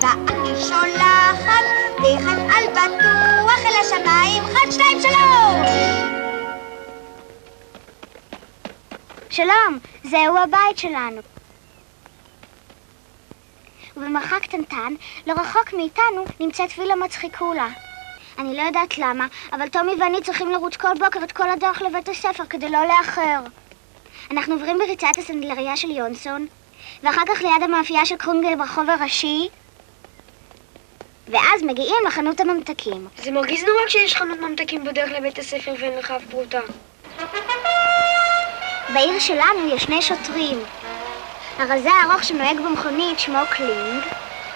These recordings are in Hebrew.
ואני שולחת תכף על בטוח אל השמיים. 1, 2, 3. שלום, זהו הבית שלנו. ובמרחק קטנטן, לא רחוק מאיתנו, נמצאת וילה מצחיקולה. אני לא יודעת למה, אבל טומי ואני צריכים לרוץ כל בוקר את כל הדרך לבית הספר כדי לא לאחר. אנחנו עוברים בריצת הסנדלריה של יונסון, ואחר כך ליד המאפייה של קרונגל ברחוב הראשי, ואז מגיעים לחנות הממתקים. זה מרגיז נורא כשיש חנות ממתקים בדרך לבית הספר ואין לך אף פרוטה. בעיר שלנו יש 2 שוטרים. הרזה הארוך שנוהג במכונית שמו קלינג,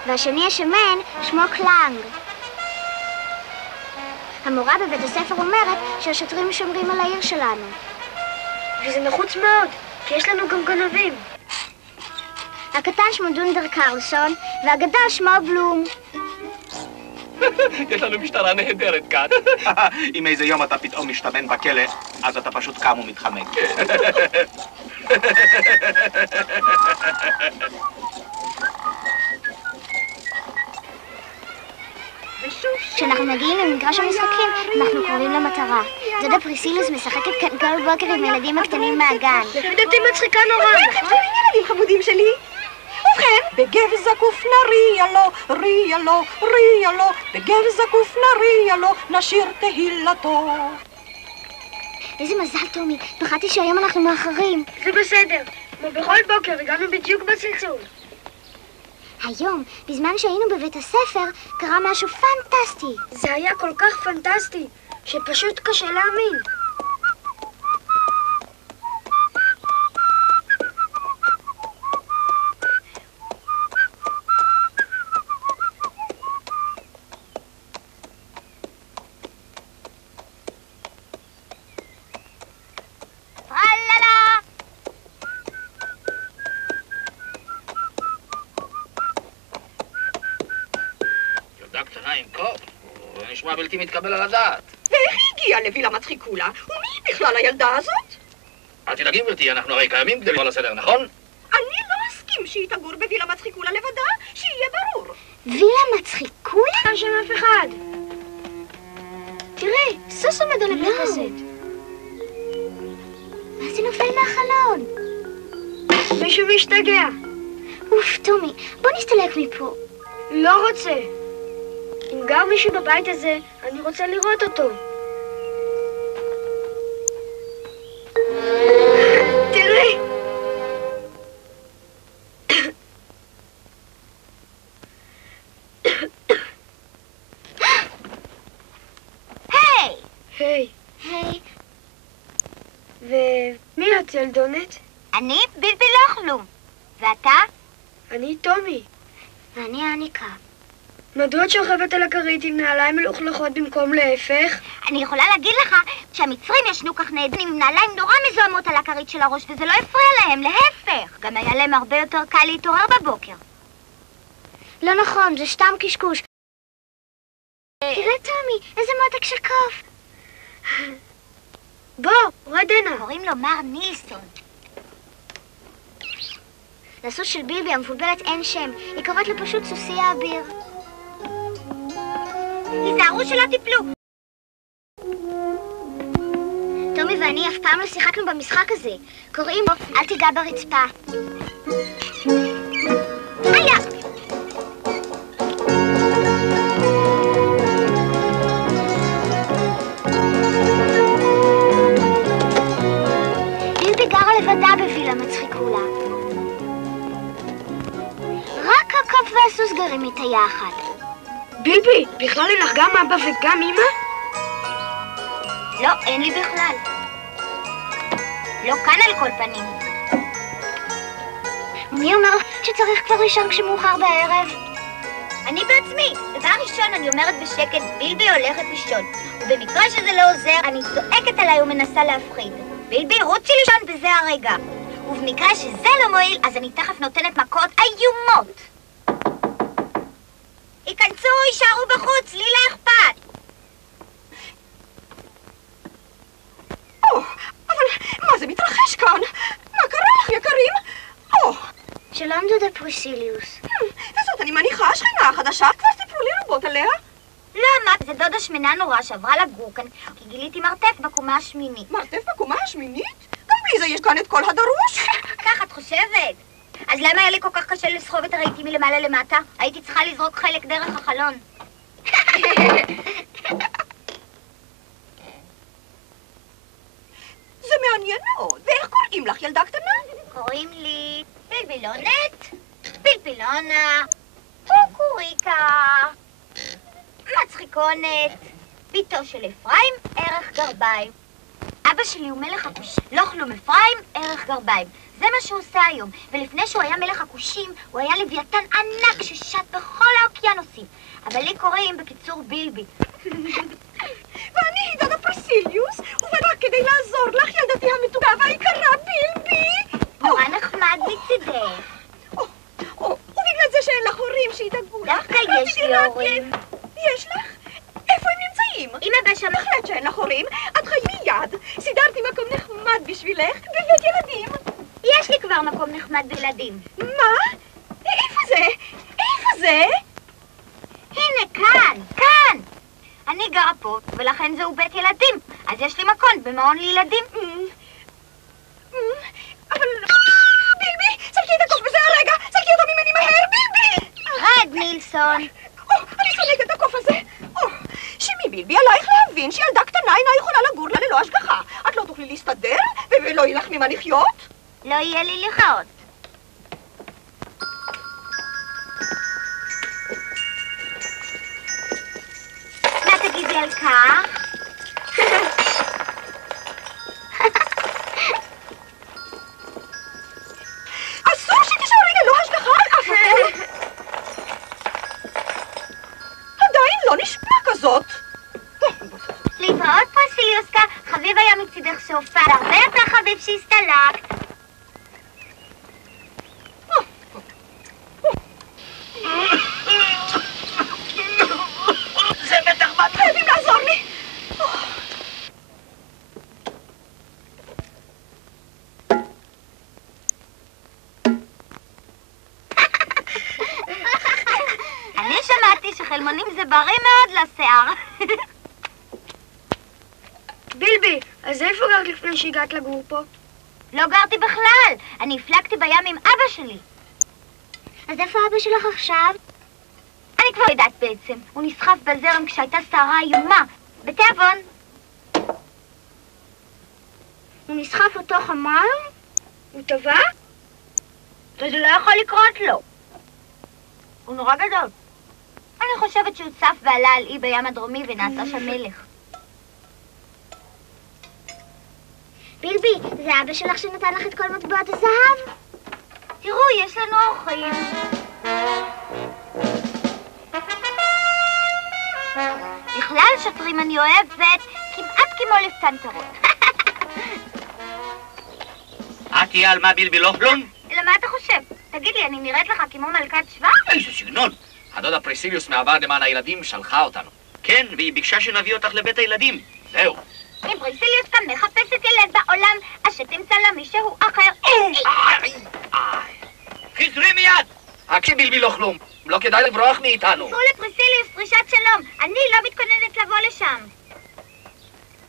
והשני השמן שמו קלנג. המורה בבית הספר אומרת שהשוטרים שומרים על העיר שלנו. וזה נחוץ מאוד, כי יש לנו גם גנבים. הקטן שמו דונדר קרלסון, והגדל שמו בלום. יש לנו משטרה נהדרת כאן. אם איזה יום אתה פתאום משתמן בכלא, אז אתה פשוט קם ומתחמק. כשאנחנו מגיעים למגרש המשחקים, אנחנו קוראים למטרה. דודה פריסילוס משחקת כאן כל בוקר עם הילדים הקטנים מהגן. לפי דעתי מצחיקה נורא, נכון? ילדים חמודים שלי. ובכן, בגב זקוף נריע לו, ריע לו, ריע לו, בגב זקוף נריע לו, נשיר תהילתו. איזה מזל, טומי. פחדתי שהיום אנחנו מאחרים. זה בסדר. כמו בכל בוקר הגענו בדיוק בצלצול. היום, בזמן שהיינו בבית הספר, קרה משהו פנטסטי. זה היה כל כך פנטסטי, שפשוט קשה להאמין. נשמע בלתי מתקבל על הדעת. ואיך היא הגיעה לווילה מצחיקולה? ומי בכלל הילדה הזאת? אל תדאגי גברתי, אנחנו הרי קיימים כדי לשמור על הסדר, נכון? אני לא אסכים שהיא תגור בווילה מצחיקולה לבדה, שיהיה ברור. וילה מצחיקולה? אין שם אף אחד. תראי, סוס עומד על המרפסת. מה זה נופל מהחלון? מישהו משתגע. אוף, טומי, בוא נסתלק מפה. לא רוצה. אם גר מישהו בבית הזה, אני רוצה לראות אותו. תראי! היי! היי. היי. ומי את ילדונת? אני בלבי לא כלום. ואתה? אני טומי. ואני אניקה. מדוע את שוכבת על הכרית עם נעליים מלוכלכות במקום להפך? אני יכולה להגיד לך שהמצרים ישנו כך נהדרים עם נעליים נורא מזוהמות על הכרית של הראש, וזה לא הפריע להם, להפך. גם היה להם הרבה יותר קל להתעורר בבוקר. לא נכון, זה סתם קשקוש. תראה, טומי, איזה מותק של קוף. בוא, רד הנה. קוראים לו מר נילסון. לסוס של בילבי המפולבלת אין שם, היא קוראת לו פשוט סוסי האביר. היזהרו שלא תיפלו. טומי ואני אף פעם לא שיחקנו במשחק הזה. קוראים לו אל תיגע ברצפה. היה! בילבי גרה לבדה בווילה מצחיקולה. רק הקוף והסוס גרים איתה יחד. בילבי, בכלל אין לך גם אבא וגם אמא? לא, אין לי בכלל. לא כאן על כל פנים. מי אומר שצריך כבר לישון כשמאוחר בערב? אני בעצמי. דבר ראשון אני אומרת בשקט, בילבי הולכת לישון. ובמקרה שזה לא עוזר, אני צועקת עליי ומנסה להפחיד. בילבי, רוצי לישון בזה הרגע. ובמקרה שזה לא מועיל, אז אני תכף נותנת מכות איומות. ייכנסו, יישארו בחוץ, לי לא אכפת. אבל מה זה מתרחש כאן? מה קרה לך, יקרים? שלום, דודה פריסיליוס. וזאת אני מניחה השכנה החדשה. חדשה? כבר סיפרו לי רבות עליה. למה? זה דודה שמנה נורא שעברה לגור כאן, כי גיליתי מרתף בקומה השמינית. מרתף בקומה השמינית? גם בלי זה יש כאן את כל הדרוש. כך את חושבת? אז למה היה לי כל כך קשה לסחוב את הרהיטים מלמעלה למטה? הייתי צריכה לזרוק חלק דרך החלון. זה מעניין מאוד. ואיך קוראים לך, ילדה קטנה? קוראים לי פלפילונת, פלפילונה, קוקוריקה, מצחיקונת, ביתו של אפרים, ערך גרביים. אבא שלי הוא מלך הכושים, לא כלום אפרים, ערך גרביים. זה מה שהוא עושה היום, ולפני שהוא היה מלך הכושים, הוא היה לוויתן ענק ששט בכל האוקיינוסים. אבל לי קוראים בקיצור בילבי. ואני דודה פרסיליוס, ורק כדי לעזור לך, ילדתי המתוקה והיקרה בילבי. נורא נחמד מצידך. ובגלל זה שאין לך הורים שידאגו לך. דווקא יש לי הורים. יש לך? איפה הם נמצאים? אמא בשם... בהחלט שאין לך הורים. את חי מיד. סידרתי מקום נחמד בשבילך בבית ילדים. יש לי כבר מקום נחמד בילדים. מה? איפה זה? איפה זה? הנה, כאן. אני גרה פה, ולכן זהו בית ילדים. אז יש לי מקום במעון לילדים. אבל... בילבי, סלקי את הקוף בזה הרגע! סלקי אותו ממני מהר, בילבי! רד, מילסון. אני שונאת את הקוף הזה. שמי בילבי, עלייך להבין שילדה קטנה אינה יכולה לגור לה ללא השגחה. את לא תוכלי להסתדר, ולא יהיה לך ממה לחיות? לא יהיה לי לחיות. מה תגידי על כך? אסור שתישארי ללא השגחה על אף אחד. עדיין לא נשמע כזאת. להתראות פרסיליוסקה, חביב היה מצידך שהופע, הרבה יותר חביב שהסתלקת. זה בטח בת... חייבים לעזור לי. אני שמעתי שחלמונים זה בריא מאוד לשיער. בילבי, אז איפה גרת לפני שהגעת לגור פה? לא גרתי בכלל, אני הפלגתי בים עם אבא שלי. אז איפה אבא שלך עכשיו? אני כבר יודעת בעצם, הוא נסחף בזרם כשהייתה סערה איומה, בתיאבון. הוא נסחף לתוך המים? הוא טבע? וזה לא יכול לקרות לו. הוא נורא גדול. אני חושבת שהוא צף ועלה על אי בים הדרומי ונעשה שם מלך. בילבי, זה אבא שלך שנתן לך את כל מטבעות הזהב? תראו, יש לנו אורחים. בכלל שוטרים אני אוהבת כמעט כמו לפטנטרות. את תהיה על מה בילבי לא כלום? למה אתה חושב? תגיד לי, אני נראית לך כמו מלכת שבא? איזה סגנון. הדודה פרסיליוס מהוועד למען הילדים שלחה אותנו. כן, והיא ביקשה שנביא אותך לבית הילדים. זהו. אם פרסיליוס כאן מחפשת ילד בעולם, אז שתמצא לה מישהו אחר. חזרי מיד! הקשי בילבי לא כלום. לא כדאי לברוח מאיתנו. תראו לפרסיליוס דרישת שלום. אני לא מתכוננת לבוא לשם.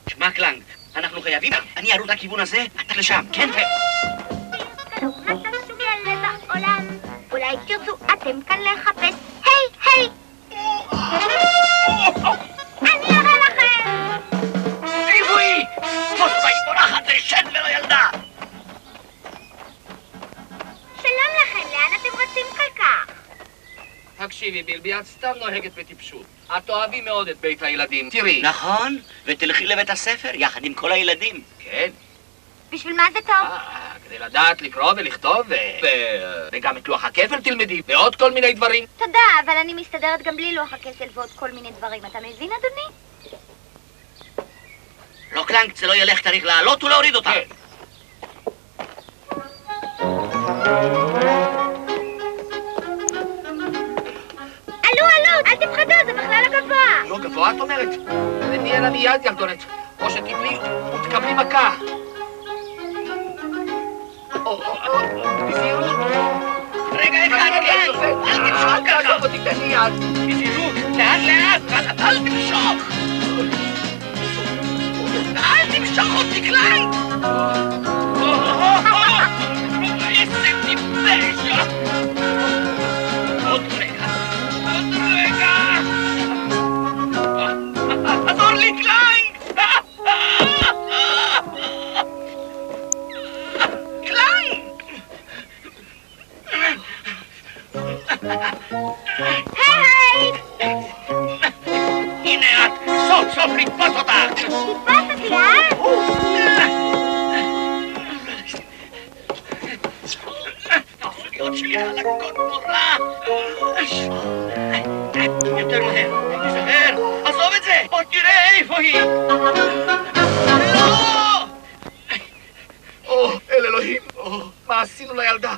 שמע קלנג, אנחנו חייבים... אני ארוץ לכיוון הזה, אתה לשם, כן? מחפשת שוב ילד בעולם. אולי תרצו אתם כאן לחפש. היי! אני אראה לכם! איפה היא? פוסטה היא בורחת לשן ולא ילדה! שלום לכם, לאן אתם רוצים כל כך? הקשיבי בילבי, את סתם נוהגת בטיפשות. את אוהבי מאוד את בית הילדים. תראי. נכון, ותלכי לבית הספר יחד עם כל הילדים. כן. בשביל מה זה טוב? כדי לדעת לקרוא ולכתוב, וגם את לוח הכפל תלמדי, ועוד כל מיני דברים. תודה, אבל אני מסתדרת גם בלי לוח הכסל ועוד כל מיני דברים. אתה מבין, אדוני? לא קלנג, זה לא ילך, צריך לעלות ולהוריד אותה. כן. עלו, אל תפחדו, זה בכלל לא גבוה. לא גבוה, את אומרת? תהיה לה מיד, ילדונת. או שתפלי ותקבלי מכה. בזהירות. רגע אחד, קלנג, אל תמשוך ככה. תעזוב אותי, תן לי יד. לאט. בזהירות, לאט, אל תמשוך! אל תמשוך אותי, קליין! איזה טיפש! עוד רגע! עזור לי, קליין! קליין! היי! הנה את, סוף לתפוס אותך! תתפס אותי, אה? הסוגיות שלי חלקות נורא! יותר מהר, תיזהר, עזוב את זה! בוא תראה איפה היא! לא! אל אלוהים, מה עשינו לילדה?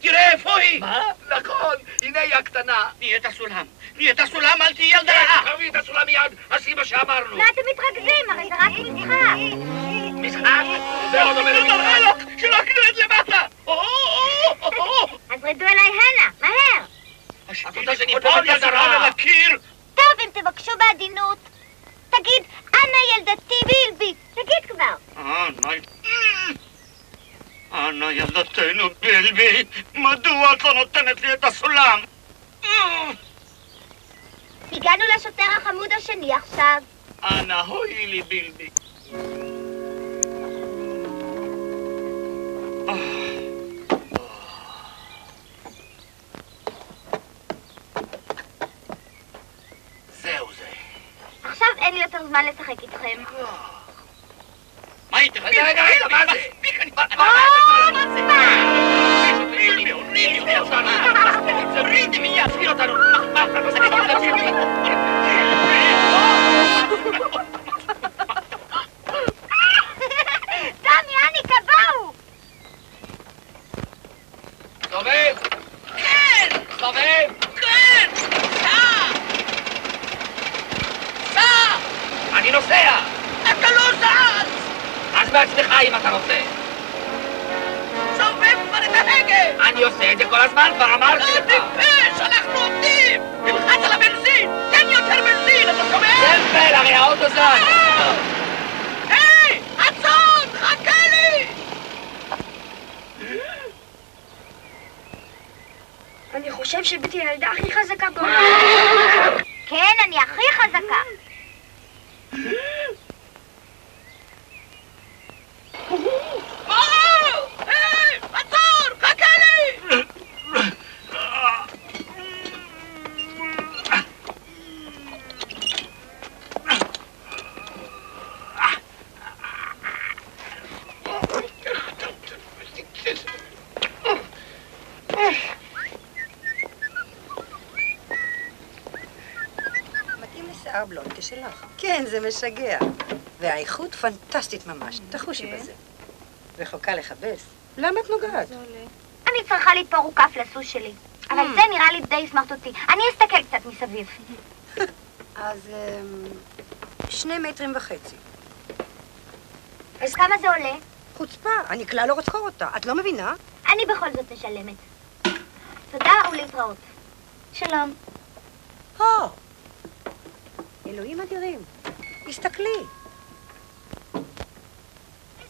תראה איפה היא! מה? נכון, הנה היא הקטנה. נהיית סולם, אל תהיה ילדה רעה! תביא את הסולם מיד, עשי מה שאמרנו. מה אתם מתרכזים? הרי זה רק משחק. משחק? זה לא דומה למשחק. שלא נרד למטה! אז רדו אליי הנה, מהר. את רוצה שניפול ילדה רעה? על הקיר! טוב, אם תבקשו בעדינות. תגיד, אנה ילדתי בילבי. תגיד כבר. אנה ילדתנו בילבי, מדוע את לא נותנת לי את הסולם? הגענו לשוטר החמוד השני עכשיו. אנה הואילי בילבי. זהו זה. עכשיו אין לי יותר זמן לשחק איתכם. מה היא תחליט? רגע, מה זה? רידי מיד! תפעיל אותנו! סמי, אניקה, בואו! סובב! כן! סובב! כן! סע! אני נוסע! אתה לא זז! אז בעצמך אם אתה רוצה. סובב כבר את ההגה! אני עושה את זה כל הזמן, כבר אמרתי לא לך. טיפש! אנחנו עובדים! תלחץ על הבנזין! תן יותר בנזין! אתה שומע? סמפל, הרי האוטו זז! היי! עצור! חכה לי! אני חושב שבתי הילדה הכי חזקה בעולם. כן, אני הכי חזקה. היי! עצור! חכה לי! מתאים לשיער בלונד שלך. כן, זה משגע. והאיכות פנטסטית ממש. תחושי בזה. רחוקה לכבס. למה את נוגעת? אני צריכה לתפור רוקף לסוס שלי. אבל זה נראה לי די סמרטוטי. אני אסתכל קצת מסביב. אז 2.5 מטרים. אז כמה זה עולה? חוצפה, אני כלל לא רוצה אותה. את לא מבינה? אני בכל זאת משלמת. תודה ולהתראות. שלום. אלוהים אדירים. תסתכלי.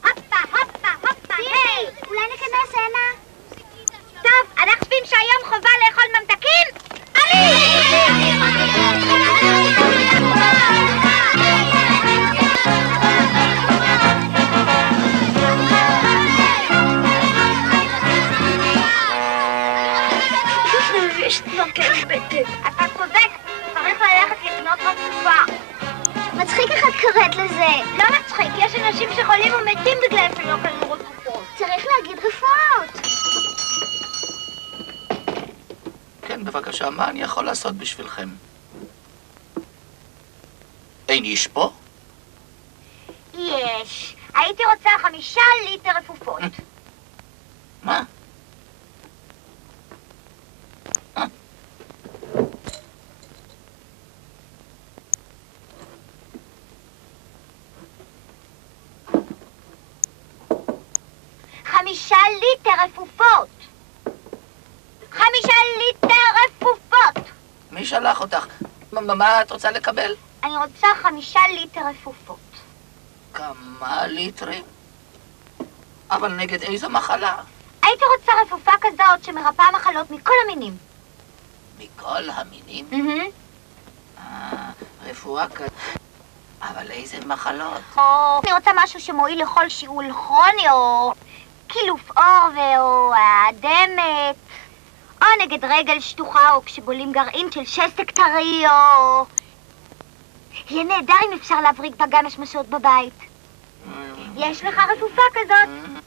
הופה, הופה, הופה, היי! אולי ניכנס הנה? טוב, אנחנו חושבים שהיום חובה לאכול ממתקים? יש כבר כאב בטן. אתה צודק, צריך ללכת לקנות רצופה. מצחיק איך את קוראת לזה. לא מצחיק, יש אנשים שחולים ומתים בגלל שלא קנו רצופות. צריך להגיד רפואות. כן, בבקשה, מה אני יכול לעשות בשבילכם? אין איש פה? יש. הייתי רוצה 5 ליטר רפופות. מה? 5 ליטר רפופות. 5 ליטר רפופות. מי שלח אותך? מה את רוצה לקבל? אני רוצה 5 ליטר רפופות. כמה ליטרים? אבל נגד איזו מחלה? הייתי רוצה רפופה כזאת שמרפאה מחלות מכל המינים. מכל המינים? רפואה כזאת. אבל איזה מחלות? אני רוצה משהו שמועיל לכל שיעול כרוני או קילוף עור או דמת. או נגד רגל שטוחה או כשבולים גרעין של שסק טרי או... יהיה נהדר אם אפשר להבריג פגם משמשות בבית. יש לך רפופה כזאת?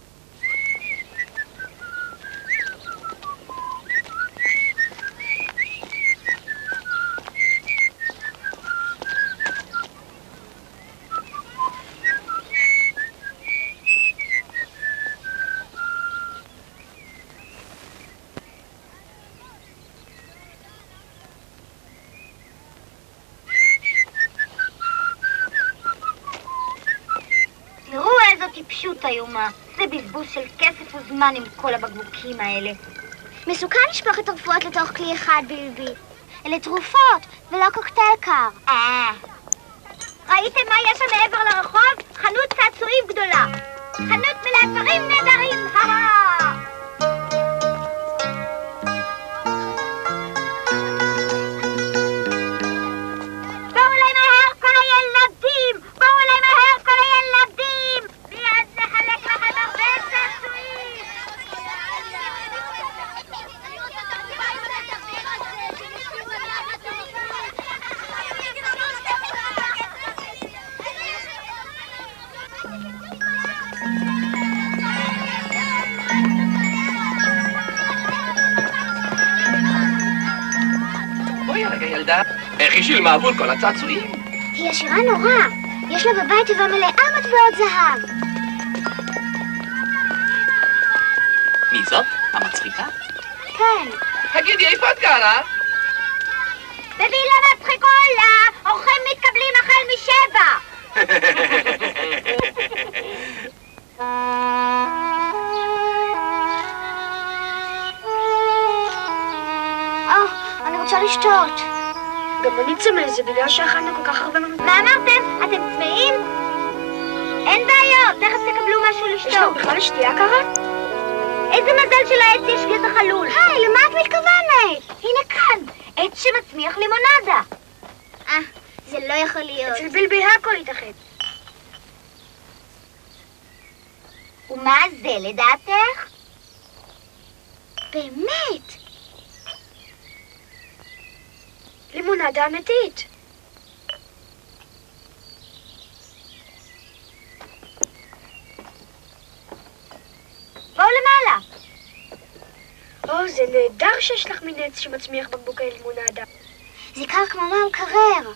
טיפשות איומה. זה בזבוז של כסף וזמן עם כל הבקבוקים האלה. מסוכן לשפוך את הרפואות לתוך כלי אחד בלבי. אלה תרופות ולא קוקטייל קר. ראיתם מה יש שם מעבר לרחוב? חנות צעצועים גדולה. חנות מלאה דברים נהדרים. איך היא שילמה עבור כל הצעצועים? היא עשירה נורא. יש לה בבית טובה מלאה מטבעות זהב. מי זאת? המצחיקה? כן. תגידי, איפה את גרה? בווילה מצחיקולה! אורחים מתקבלים החל מ7. אני רוצה לשתות. גם אני צמא, זה בגלל שאכלנו כל כך הרבה מה אמרתם? אתם צמאים? אין בעיות, תכף תקבלו משהו לשתות. יש לנו בכלל שתייה קרה? איזה מזל שלעץ יש גזע חלול. היי, למה את מתכוונת? הנה כאן, עץ שמצמיח לימונדה. זה לא יכול להיות. אצל בלבי הכל יתאחד. ומה זה לדעתך? באמת? לימונדה אמיתית. בואו למעלה. זה נהדר שיש לך מין עץ שמצמיח בקבוקי לימונדה. זה קר כמו מהמקרר.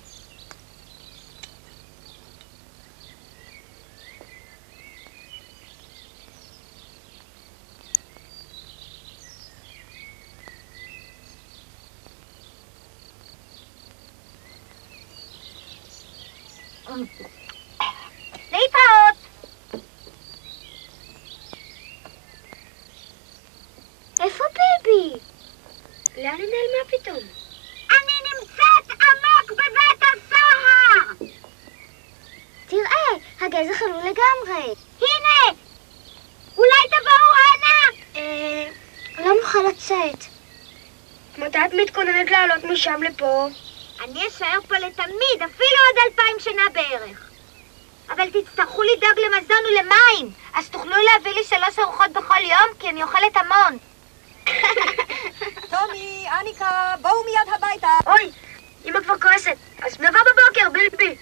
להתראות. איפה ביבי? לאן היא נעלמה פתאום? אני נמצאת עמוק בבית הסוהר. תראה, הגזע חלול לגמרי. הנה, אולי תבואו הנה. לא נוכל לצאת. מתי את מתכוננת לעלות משם לפה? אני אשאר פה לתמיד, אפילו עוד 2000 שנה בערך. אבל תצטרכו לדאוג למזון ולמים, אז תוכלו להביא לי 3 ארוחות בכל יום, כי אני אוכלת המון. טומי, אניקה, בואו מיד הביתה. אוי, אמא כבר כועסת. אז נבוא בבוקר, בלבי.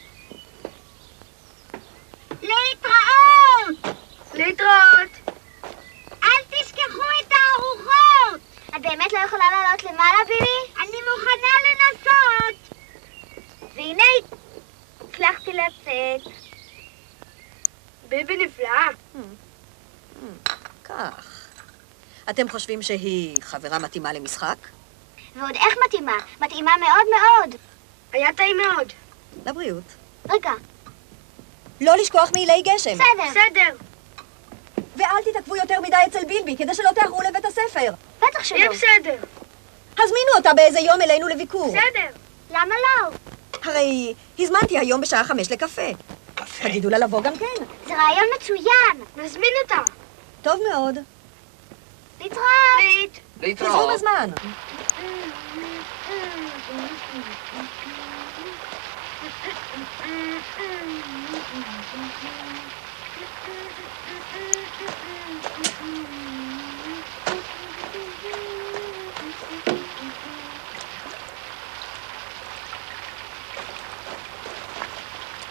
להתראות! להתראות. אל תשכחו את הארוחות! את באמת לא יכולה לעלות למעלה, ביבי? אני מוכנה לנסות! והנה, הצלחתי לצאת. ביבי נפלאה. כך. אתם חושבים שהיא חברה מתאימה למשחק? ועוד איך מתאימה. מתאימה מאוד מאוד. היה טעים מאוד. לבריאות. רגע. לא לשכוח מעילי גשם. בסדר. בסדר. ואל תתעכבו יותר מדי אצל בילבי, כדי שלא תאחרו לבית הספר. בטח שלא. יהיה בסדר. הזמינו אותה באיזה יום אלינו לביקור. בסדר. למה לא? הרי הזמנתי היום בשעה 5 לקפה. קפה. תגידו לה לבוא גם כן. זה רעיון מצוין. נזמין אותה. טוב מאוד. להתראות. חזרו להתראות. בזמן.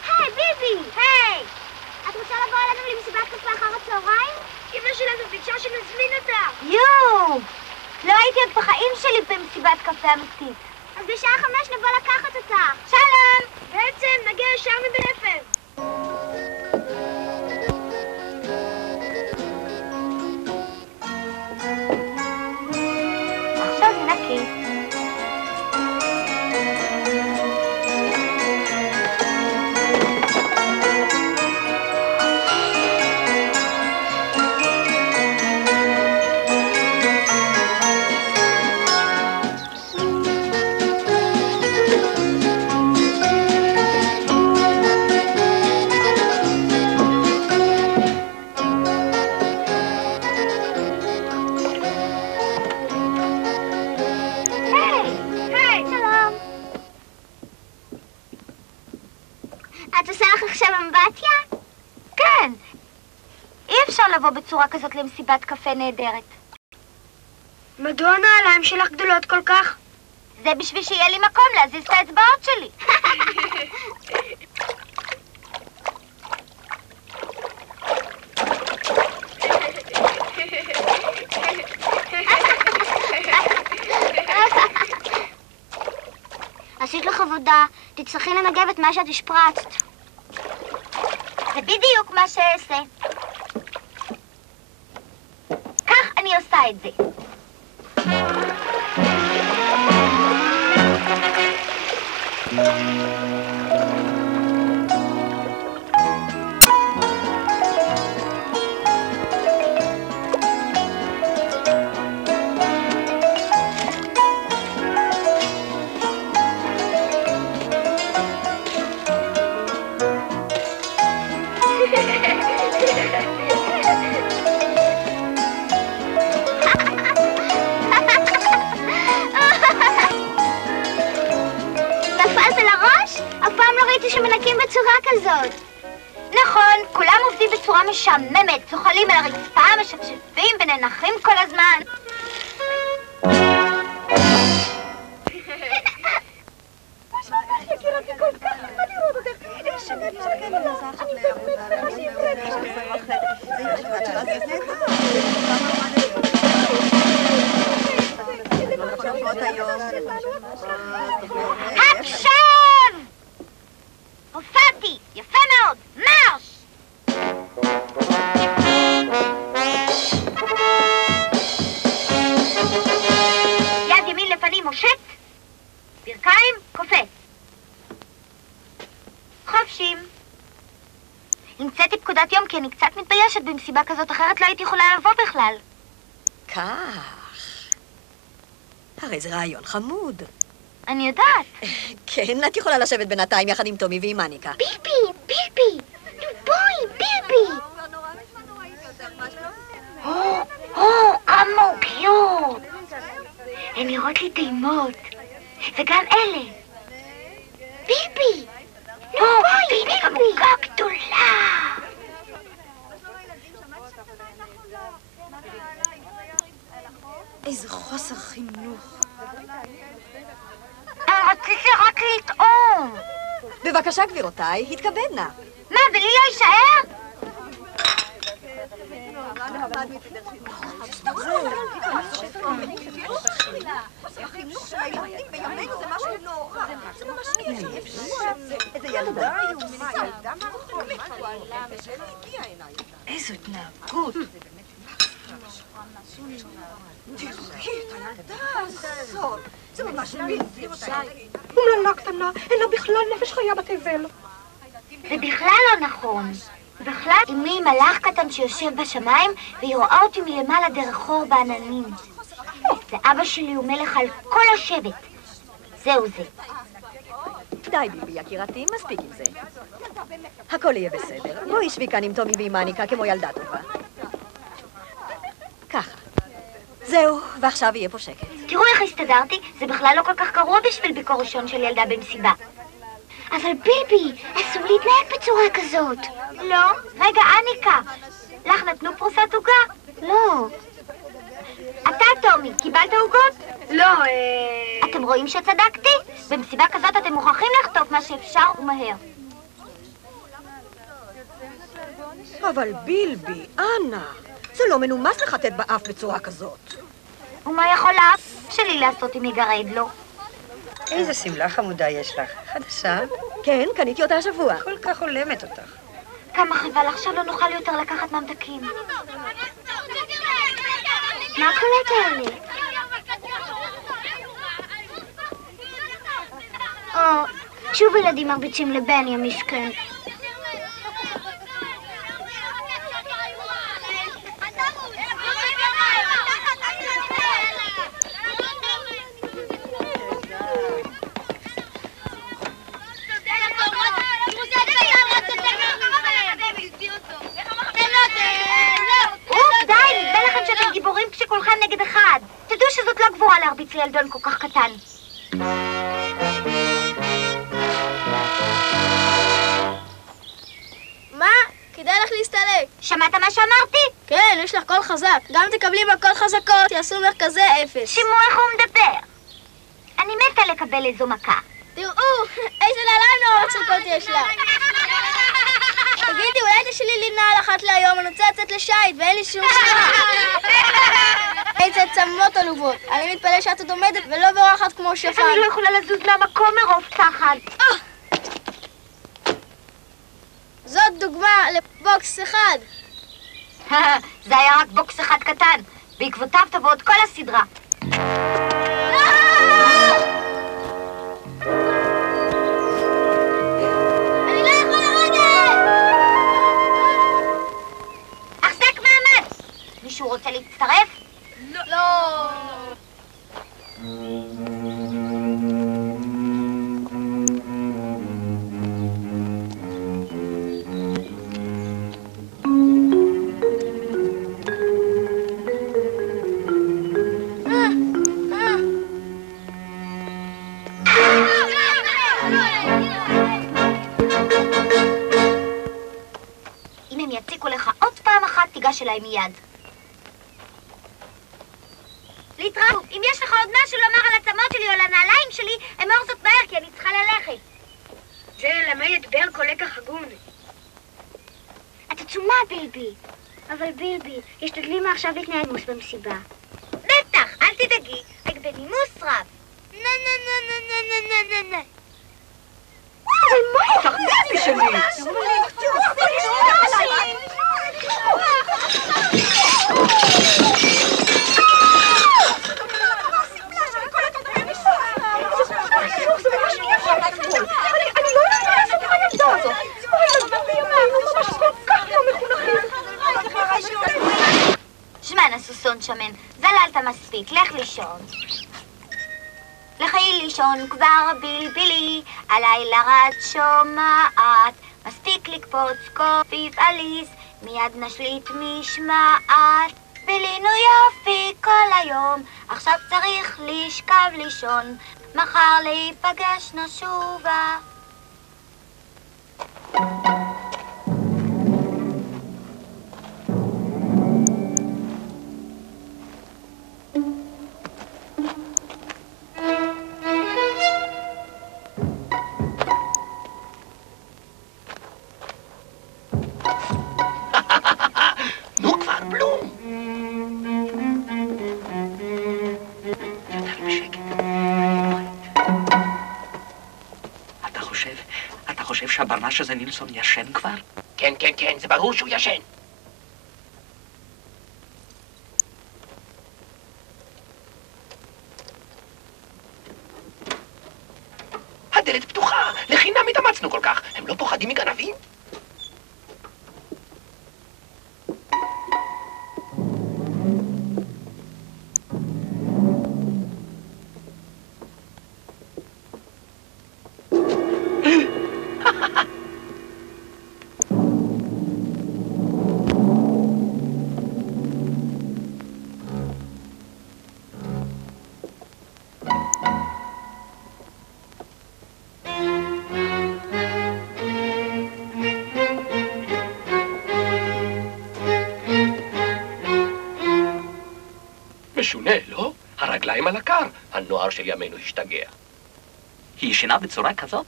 היי, ביבי! היי! את רוצה לבוא אלינו למסיבת קפה אחר הצהריים? אמא שלנו ביקשה שנזמין אותה. יואו! לא הייתי עוד בחיים שלי במסיבת קפה אמיתית. אז בשעה 5 נבוא לקחת אותך. שלום! בעצם נגיע ישר מבית הספר. עכשיו זה נקי. היי, שלום. את עושה לך עכשיו אמבטיה? כן. אי אפשר לבוא בצורה כזאת למסיבת קפה נהדרת. מדוע הנעליים שלך גדולות כל כך? זה בשביל שיהיה לי מקום להזיז את האצבעות שלי. עשית לך עבודה, תצטרכי לנגב את מה שאת השפרצת. זה בדיוק מה שאעשה. כך אני עושה את זה. נפלת על הראש? אף פעם לא ראיתי שמנקים בצורה כזאת. נכון, כולם עובדים בצורה משעממת, זוחלים על הרצפה, משפשפים וננחים כל הזמן. עכשיו! הופעתי! יפה מאוד! מרש! יד ימין לפנים מושט, ברכיים קופץ. חופשים. המצאתי פקודת יום כי אני קצת מתביישת במסיבה כזאת, אחרת לא הייתי יכולה לבוא בכלל. כך. הרי זה רעיון חמוד. אני יודעת. כן, את יכולה לשבת בינתיים יחד עם טומי ועם מניקה. ביבי! ביבי! נו בואי, ביבי! כמה עוגיות! הן נראות לי טעימות. וגם אלה. ביבי! נו בואי, ביבי! גם עוגה גדולה! איזה חוסר חינוך. רציתי רק לטעום. בבקשה, גבירותיי, התכבדנה. מה, ולי לא יישאר? החינוך של הילדים בימינו זה משהו נורא. זה ממש איזה ילדה. איזו התנהגות. תראי את הילדה הזאת. זה ממש בלתי אפשרי. אומללה קטנה, אין לה בכלל נפש חיה בתבל. זה בכלל לא נכון. בכלל, אמי מלאך קטן שיושב בשמיים, והיא רואה אותי מלמעלה דרך חור בעננים. ואבא שלי הוא מלך על כל השבט. זהו זה. די, ביבי, יקירתי, מספיק עם זה. הכל יהיה בסדר. בואי שבי כאן עם טומי ועם מניקה כמו ילדה טובה. ככה. זהו, ועכשיו יהיה פה שקט. תראו איך הסתדרתי, זה בכלל לא כל כך גרוע בשביל ביקור ראשון של ילדה במסיבה. אבל ביבי, אסור להתנהג בצורה כזאת. לא? רגע, אניקה, לך נתנו פרוסת עוגה? לא. אתה, טומי, קיבלת עוגות? לא, אתם רואים שצדקתי? במסיבה כזאת אתם מוכרחים לחטוף מה שאפשר ומהר. אבל בילבי, אנה, זה לא מנומס לחטט באף בצורה כזאת. ומה יכול האף שלי לעשות אם יגרד לו? איזה שמלה חמודה יש לך. חדשה? כן, קניתי אותה השבוע. כל כך הולמת אותך. כמה חבל, עכשיו לא נוכל יותר לקחת ממתקים. מה הקולות האלה? שוב ילדים מרביצים לבני המסכן. כשכולכם נגד אחד. תדעו שזאת לא גבורה להרביץ לילדון כל כך קטן. מה? כדאי לך להסתלק. שמעת מה שאמרתי? כן, יש לך קול חזק. גם תקבלי מכות חזקות, יעשו לך כזה אפס. שימו איך הוא מדבר. אני מתה לקבל איזו מכה. תראו, איזה נעליים מצחיקות יש לך. תגידי, אולי תשאלי לי נעל אחת להיום, אני רוצה לצאת לשייט ואין לי שום סיבה. איזה צמות עלובות. אני מתפלא שאת עוד עומדת ולא בורחת כמו שפן. אני לא יכולה לזוז מהמקום מרוב פחד. זאת דוגמה לבוקס אחד. זה היה רק בוקס אחד קטן. בעקבותיו תבוא עוד כל הסדרה. מישהו רוצה להצטרף? לא. אם הם יציקו לך עוד פעם אחת, תיגש אליי מיד. להתראות. אם יש לך עוד משהו לומר על עצמות שלי או לנעליים שלי, אמור זאת מהר, כי אני צריכה ללכת. זה ללמד את ברקו לקח הגון. את עצומה, בילבי. אבל בילבי, השתדלי מעכשיו להתנהג נימוס במסיבה. בטח, אל תדאגי, רק בנימוס רב. נה נה נה נה נה נה נה נה. אבל מה איתך, בילבי שלי? שמן הסוסון שמן, זללת מספיק, לך לישון. לכי לישון כבר בלבלי, הלילה רד שומעת, מספיק לקפוץ קופיף עליז, מיד נשליט משמעת. בילינו יופי כל היום, עכשיו צריך לשכב לישון, מחר להיפגש נשובה. נו כבר, בלום. יותר בשקט. אתה חושב שהברנש הזה נילסון ישן כבר? כן, כן, כן, זה ברור שהוא ישן. הדלת פתוחה, לחינם התאמצנו כל כך. הם לא פוחדים מגנבים? משונה, לא? הרגליים על הקר. הנוער של ימינו השתגע. היא ישנה בצורה כזאת?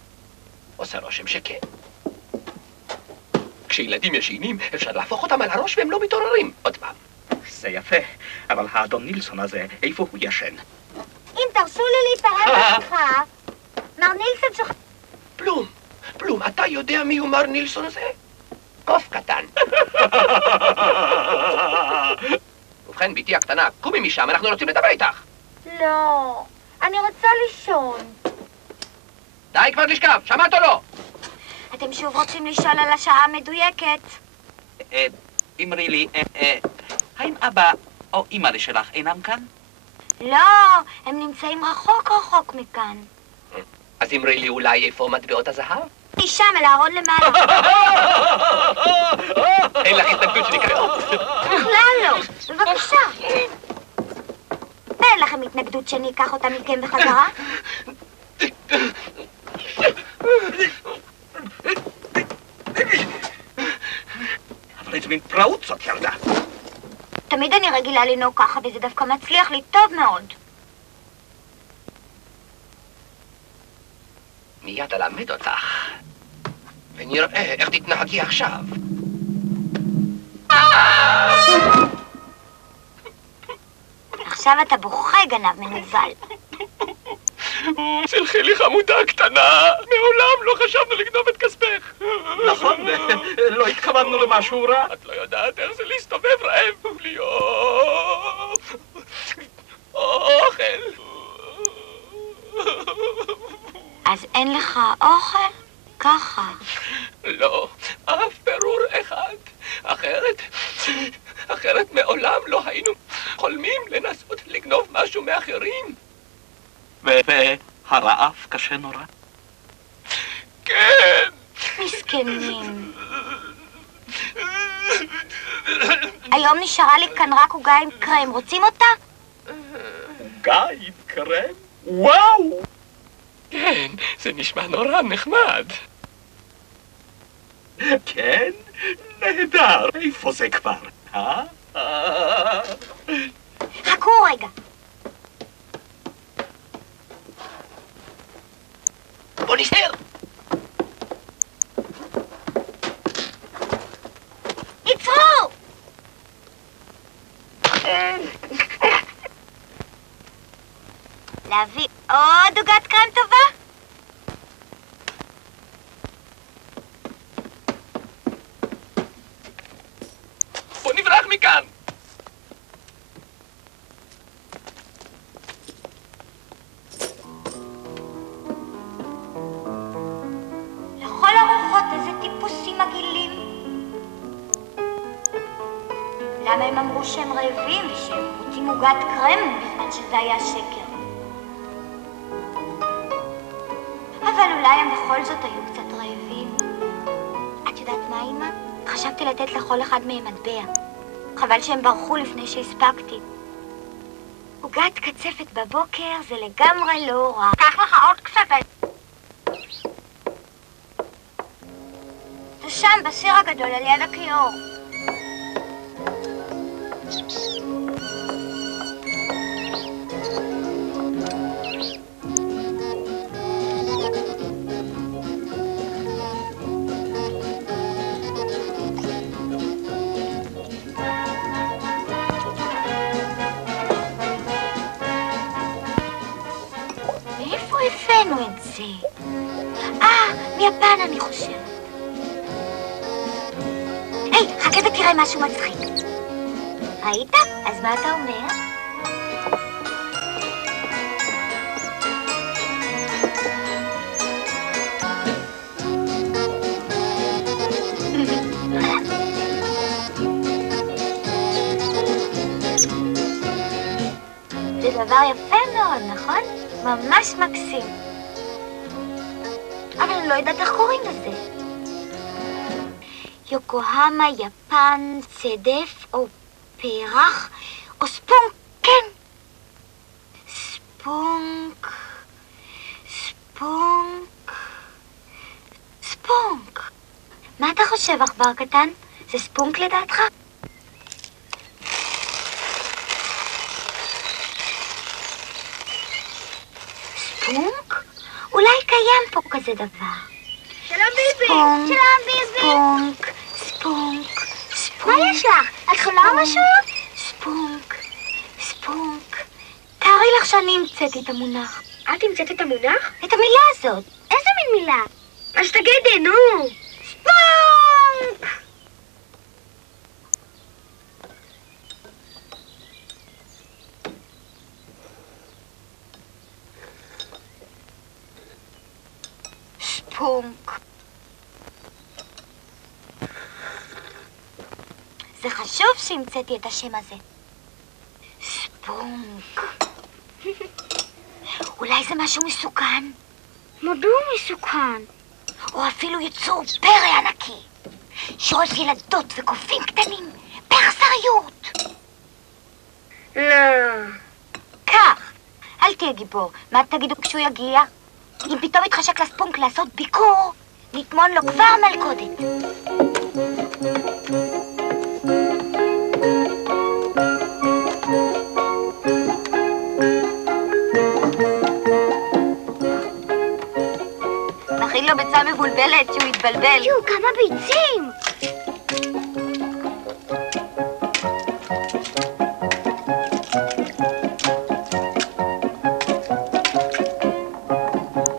עושה רושם שכן. כשילדים ישנים, אפשר להפוך אותם על הראש והם לא מתעוררים. עוד פעם. זה יפה, אבל האדון נילסון הזה, איפה הוא ישן? אם תרשו לי להתערב בשיחה, מר נילסון שלך... פלום, אתה יודע מי הוא מר נילסון הזה? קוף קטן. ובכן, ביתי הקטנה, קומי משם, אנחנו רוצים לדבר איתך. לא, אני רוצה לישון. די כבר לשכב, שמעת או לא? אתם שוב רוצים לשאול על השעה המדויקת? אמרי לי, האם אבא או אמא שלך אינם כאן? לא, הם נמצאים רחוק מכאן. אז אמרי לי אולי איפה מטבעות הזהב? היא שם, אל הארון למעלה. אין לך התנגדות שנקראות. בכלל לא, בבקשה. אין לכם התנגדות שאני אקח אותה מכם בחזרה? אבל איזה מין פראות זאת ילדה. תמיד אני רגילה לנהוג ככה, וזה דווקא מצליח לי טוב מאוד. מיד אלמד אותך, ונראה איך תתנהגי עכשיו. עכשיו אתה בוכה, גנב מנוול. סלחי לי חמודה קטנה, מעולם לא חשבנו לגנוב את כספך. נכון, לא התכווננו למשהו רע. את לא יודעת איך זה להסתובב רעב בלי אוכל. אז אין לך אוכל? ככה. לא, אף פירור אחד. אחרת מעולם לא היינו חולמים לנסות לגנוב משהו מאחרים. והרעב קשה נורא? כן. מסכנים. היום נשארה לי כאן רק עוגה עם קרם. רוצים אותה? עוגה עם קרם? וואו! כן, זה נשמע נורא נחמד. כן? נהדר. איפה זה כבר? חכו רגע. בוא נסתר. עצרו! להביא עוד עוגת קרם טובה? בוא נברח מכאן. לכל הרוחות, איזה טיפוסים מגעילים. למה הם אמרו שהם רעבים ושהם רוצים עוגת קרם בזמן שזה היה שקר? אבל אולי הם בכל זאת היו קצת רעבים. את יודעת מה, אמא? חשבתי לתת לכל אחד מהם מטבע. חבל שהם ברחו לפני שהספקתי. עוגת קצפת בבוקר זה לגמרי לא רע. קח לך עוד קצת. זה שם, בסיר הגדול, על יד הכיור. מאיפה הבאנו את זה? מיפן אני חושבת. היי, חכה ותראה משהו מצחיק. ראית? אז מה אתה אומר? זה דבר יפה מאוד, נכון? ממש מקסים. אבל אני לא יודעת איך קוראים לזה. יוקוהמה, יפן, צדף, או פרח, או ספונק, כן. ספונק. מה אתה חושב, עכבר קטן? זה ספונק לדעתך? ספונק? אולי קיים פה כזה דבר. שלום ביבי! ספונק, שלום, ביבי. ספונק, ספונק, ספונק. מה יש לך? את חולה או משהו? ספונק, ספונק. תארי לך שאני המצאתי את המונח. את המצאת את המונח? את המילה הזאת. איזה מין מילה? אז תגידי, נו! ספונק! ספונק. זה חשוב שהמצאתי את השם הזה. ספונק. אולי זה משהו מסוכן? מדוע מסוכן? או אפילו יצור פרא ענקי, שאוהב ילדות וקופים קטנים, באכזריות. לא. כך, אל תהיה גיבור. מה תגידו כשהוא יגיע? אם פתאום יתחשק לספונק לעשות ביקור, נטמון לו כבר מלכודת. נכין לו ביצה מבולבלת שהוא יתבלבל. יו, כמה ביצים!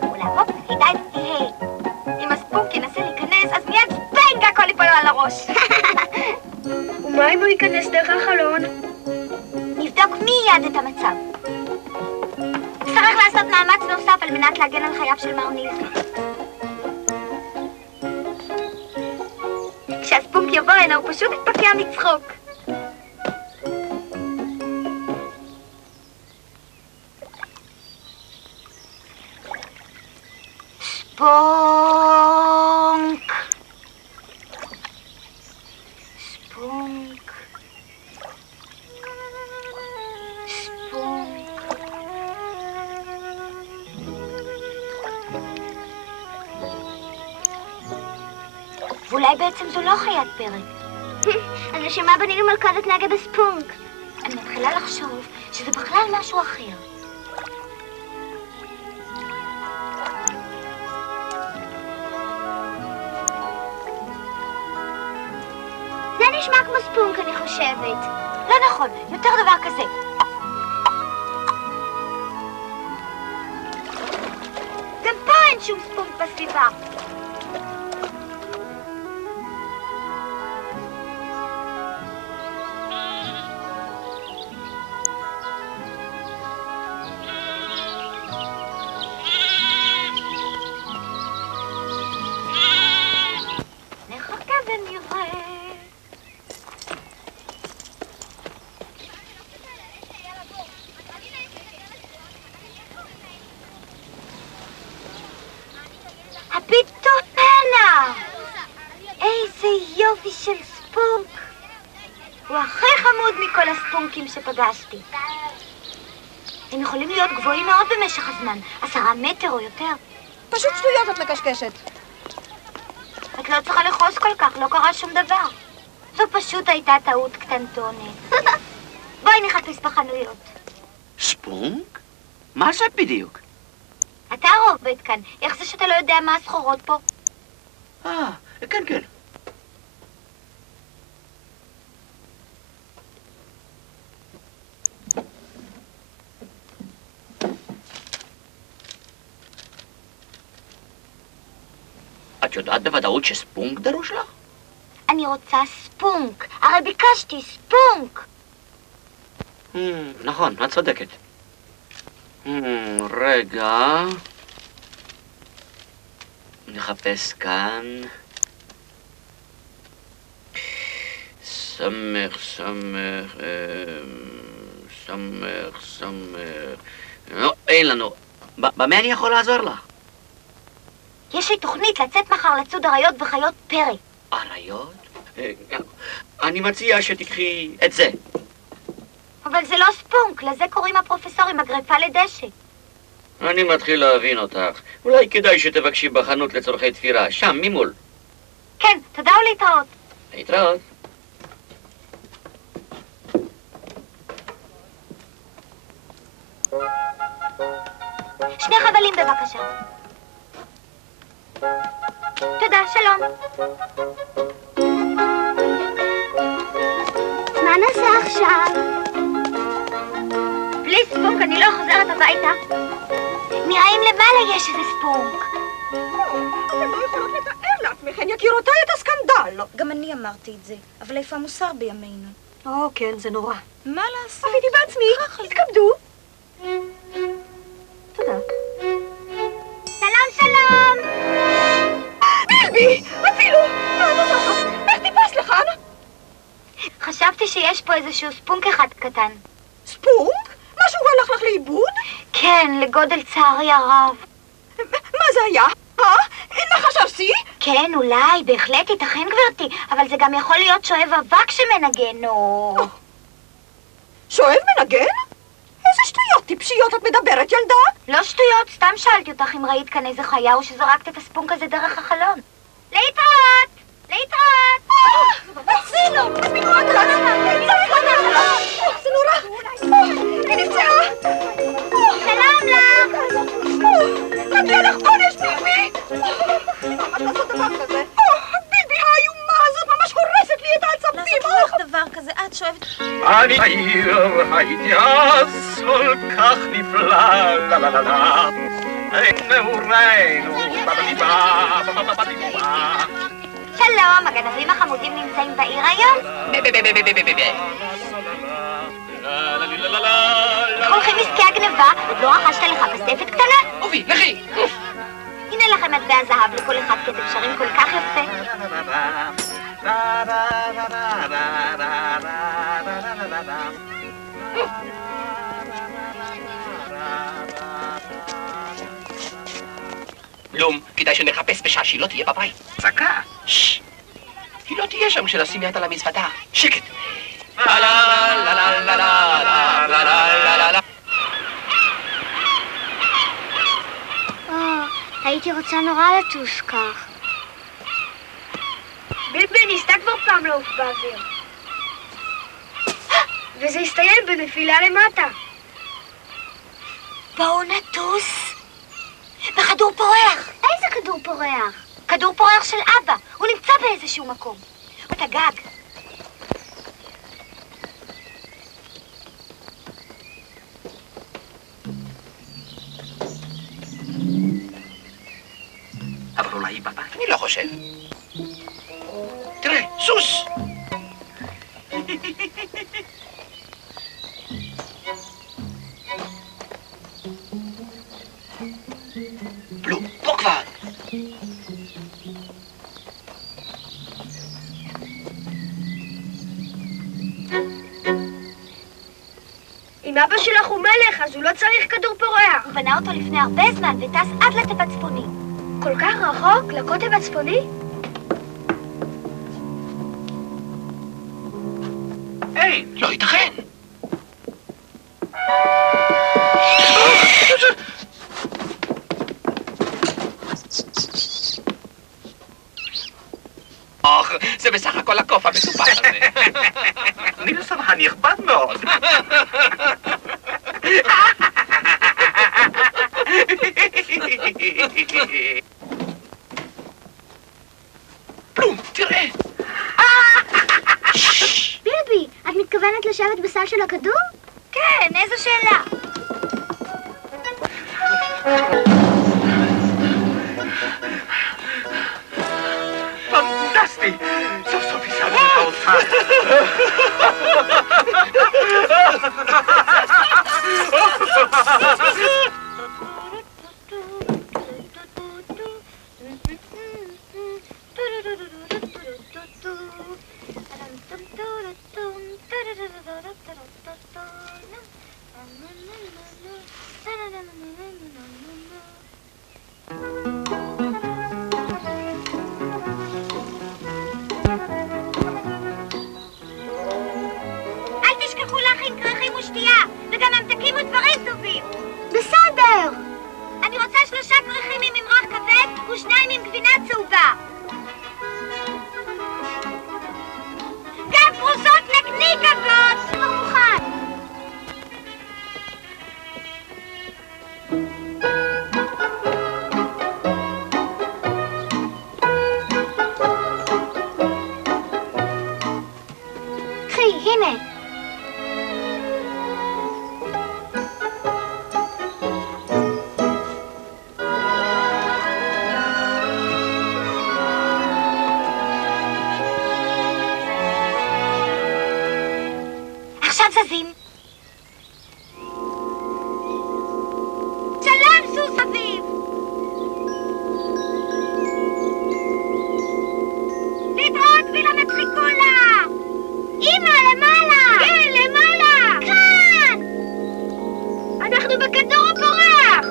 אולי הופ, כדאי תהיה. אם הספונק ינסה להיכנס, אז מיד ספנג הכל ייפול לו על הראש. ומה אם הוא ייכנס דרך החלון? נבדוק מיד את המצב. צריך לעשות מאמץ נוסף על מנת להגן על חייו של מר נילסון. כשהספונק יבוא הנה הוא פשוט יתפקע מצחוק. ספונק. ספונק. ספונק. ואולי בעצם זו לא חיית פרא. אז לשם מה בנינו מלכודת נגד הספונק? אני מתחילה לחשוב שזה בכלל משהו אחר. זה נשמע כמו ספונק, אני חושבת. לא נכון, יותר דבר כזה. גם פה אין שום ספונק בסביבה. נחכה ונראה. הפיטופנה! איזה יופי של ספונק! הוא הכי חמוד מכל הספונקים שפגשתי. הם יכולים להיות גבוהים מאוד במשך הזמן, 10 מטר או יותר. פשוט שטויות את מקשקשת. את לא צריכה לחוס כל כך, לא קרה שום דבר. זו פשוט הייתה טעות קטנטונת. בואי נחפש בחנויות. ספונק? מה זה בדיוק? אתה הרובד כאן, איך זה שאתה לא יודע מה הסחורות פה? כן, כן. את יודעת בוודאות שספונק דרוש לך? אני רוצה ספונק, הרי ביקשתי ספונק. נכון, את צודקת. רגע. נחפש כאן. סמך. לא, אין לנו. במה אני יכול לעזור לך? יש לי תוכנית לצאת מחר לצוד אריות וחיות פרא. אריות? אני מציע שתיקחי את זה. אבל זה לא ספונק, לזה קוראים הפרופסורים הגרפה לדשא. אני מתחיל להבין אותך. אולי כדאי שתבקשי בחנות לצורכי תפירה, שם, ממול. כן, תודה ולהתראות. להתראות. 2 חבלים בבקשה. תודה, שלום. מה נעשה עכשיו? בלי ספונק אני לא חוזרת הביתה. נראה אם למעלה יש איזה ספונק. אתן לא יכולות לתאר לעצמכן, יקירותיי, את הסקנדל. גם אני אמרתי את זה, אבל איפה המוסר בימינו? כן, זה נורא. מה לעשות? עשיתי בעצמי, התכבדו. תודה. שלום! בילבי, אפילו! מה את עושה שם? איך טיפס לכאן? חשבתי שיש פה איזשהו ספונק אחד קטן. ספונק? משהו הלך לך לאיבוד? כן, לגודל צערי הרב. מה זה היה? נחש ארסי? כן, אולי, בהחלט ייתכן גברתי, אבל זה גם יכול להיות שואב אבק שמנגן, או... שואב מנגן? איזה שטויות טיפשיות את מדברת, ילדה? לא שטויות, סתם שאלתי אותך אם ראית כאן איזה חיה או שזרקת את הספונק הזה דרך החלון. להתראות! להתראות! עשינו! עשינו רק זה נורא! היא נפצעה! שלום לך! מגיע לך עונש, בילבי! ממש לעשות דבר כזה? בילבי, האיומה הזאת ממש הורסת לי את העצבים! לעשות לך דבר כזה, את שואבת... אני העיר הייתי אז כל כך נפלא, לה לה לה לה. נעורינו, שלום, הגנבים החמודים נמצאים בעיר היום? איך הולכים עסקי הגנבה? עוד לא רכשת לך כספת קטנה? אובי, לכי! הנה לכם מטבע זהב לכל אחד, כי אתם שרים כל כך יפה. לום, כדאי שנחפש בשעה שהיא לא תהיה בבית. צעקה. ששש. היא לא תהיה שם כשנשים יד על המזוודה. שקט. לה לה לה לה לה לה לה לה לה לה. הייתי רוצה נורא לטוס כך. בילבי ניסתה כבר פעם לעוף באוויר. וזה הסתיים בנפילה למטה. בואו נטוס. בכדור פורח. איזה כדור פורח? כדור פורח של אבא. הוא נמצא באיזשהו מקום. את הגג. אבל אולי היא בבית? אני לא חושב. תראה, סוס! בלו, פה כבר! אם אבא שלך הוא מלך, אז הוא לא צריך כדור פורח. הוא בנה אותו לפני הרבה זמן וטס עד לקוטב הצפוני. כל כך רחוק? לקוטב הצפוני? היי, לא ייתכן! זה בסך הכל הקוף המטופש הזה. נילסון הנכבד מאוד. פלום, תראה. בילבי, את מתכוונת לשבת בסל של הכדור? כן, איזו שאלה. פנטסטי! סוף סוף השגנו את האותך. בסדר! אני רוצה 3 כריכים עם ממרח כבד ו2 עם גבינה צהובה. גם פרוסות נקניקות! כבר מוכן. הנה. עכשיו זזים. שלום, סוס אביב! להתראות וילה מקסיקולה! אמא, למעלה! כן, למעלה! כאן! אנחנו בכדור הפורח!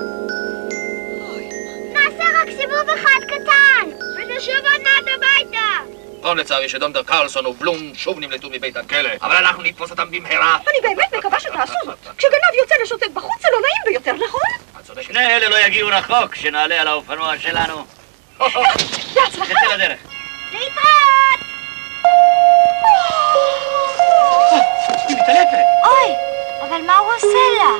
נעשה רק סיבוב אחד קטן! ונשוב עוד מעט הביתה! טוב לצערי שדונדר קרלסון ובלום שוב נמלטו מבית הכלא, אבל אנחנו נתפוס אותם במהרה. אני באמת מקווה שתעשו זאת. כשגנב יוצא לשוטט בחוץ זה לא נעים ביותר, נכון? שני אלה לא יגיעו רחוק כשנעלה על האופנוע שלנו. להצלחה! נצא לדרך. להתראות! היא מתעלפת. אוי, אבל מה הוא עושה לה?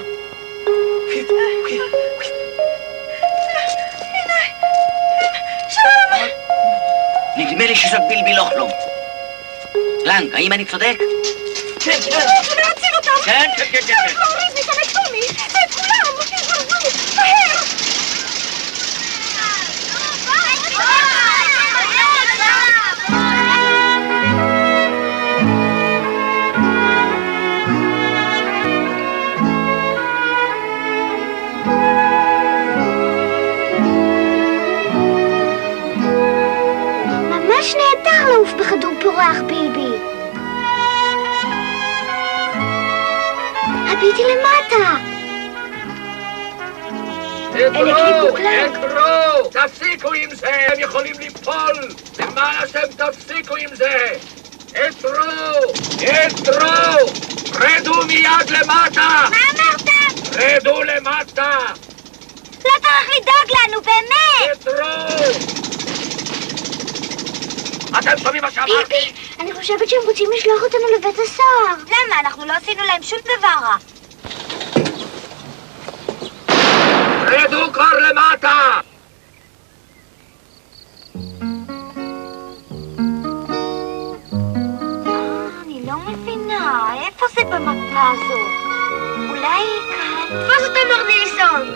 שלום! נדמה לי שזאת בילבי לא כלום. לנג, האם אני צודק? כן, להציל אותם! כן, כן, כן, כן. צריך להוריד מכאן את טומי ואת כולם! תזרזו! מהר! ממש נהדר לעוף בכדור פורח, בילבי. הביטי למטה. אקרו! תפסיקו עם זה! הם יכולים ליפול! למען השם תפסיקו עם זה! אתרו! רדו מיד למטה! מה אמרת? רדו למטה! לא צריך לדאוג לנו, באמת! אתרו! אתם שומעים מה שאמרתי? בילבי, אני חושבת שהם רוצים לשלוח אותנו לבית הסוהר. למה? אנחנו לא עשינו להם שום דבר רע. רדו כבר למטה! אני לא מבינה, איפה זה במפה הזאת? אולי כאן? תפוס אותו, מר נילסון!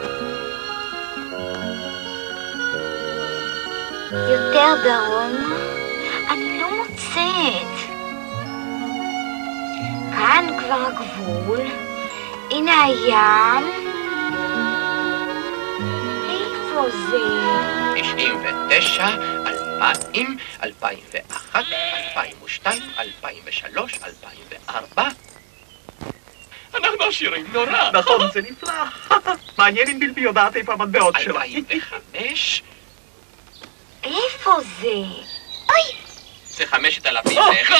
יותר דרום? אני לא מוצאת. כאן כבר הגבול. הנה הים. איפה זה? 99, 2000, 2001, 2002, 2003, 2004. אנחנו עשירים נורא. נכון, זה נפלא. מעניין אם בלבי יודעת איפה המטבעות שלה. 2005. איפה זה? אוי! זה 5001.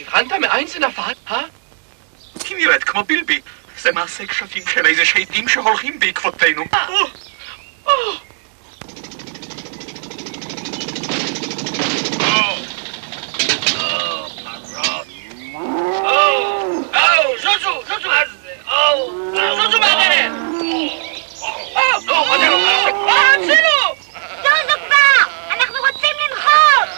הבחנת מאין זה נפל, היא נראית כמו בלבי. זה מעשה כשפים של איזה שייטים שהולכים בעקבותינו. זוזו מהדרך! הצילו! זוזו כבר! אנחנו רוצים לנחות!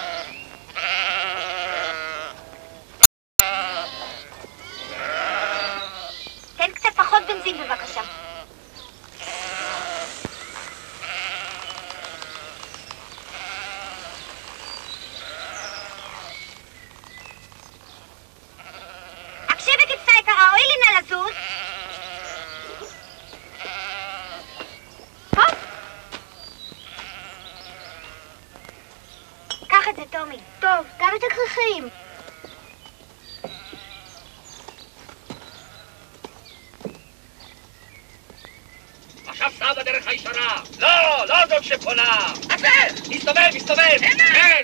תן קצת פחות בנזין בבקשה. הקשיבי קצת יקרה, הואילי נא לזוז. קח את זה, טומי. טוב, גם את הכרכים. עכשיו סע בדרך הישרה. לא זאת שפונה. מסתובב. כן.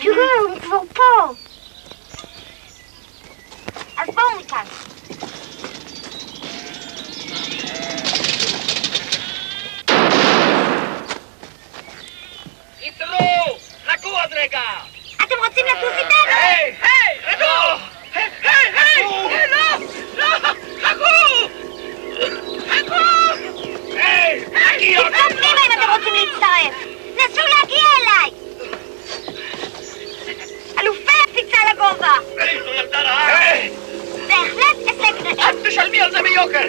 תראו, הם כבר פה. אז בואו מכאן. יתרו! חכו עוד רגע! אתם רוצים לטוס איתנו? היי! רדו! היי! לא! חכו! יוקר!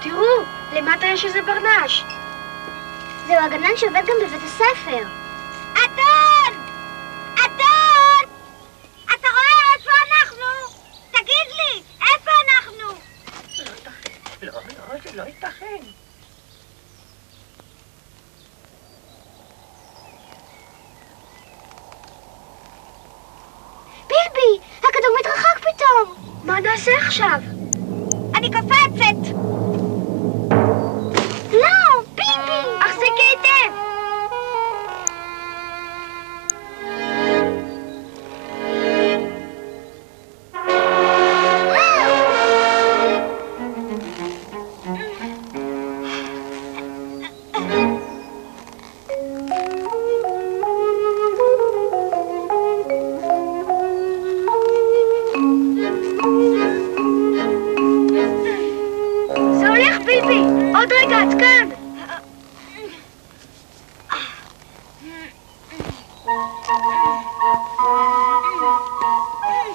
תראו, למטה יש איזה ברנש. זהו הגנן שעובד גם בבית הספר. אדון! אדון! אתה רואה איפה אנחנו? תגיד לי, איפה אנחנו? לא, זה לא ייתכן. בילבי, הכדור מתרחק פתאום. מה נעשה עכשיו? אני קופצת! לא, בילבי! החזיקי היטב! זה הולך, בילבי! עוד רגע, את כאן!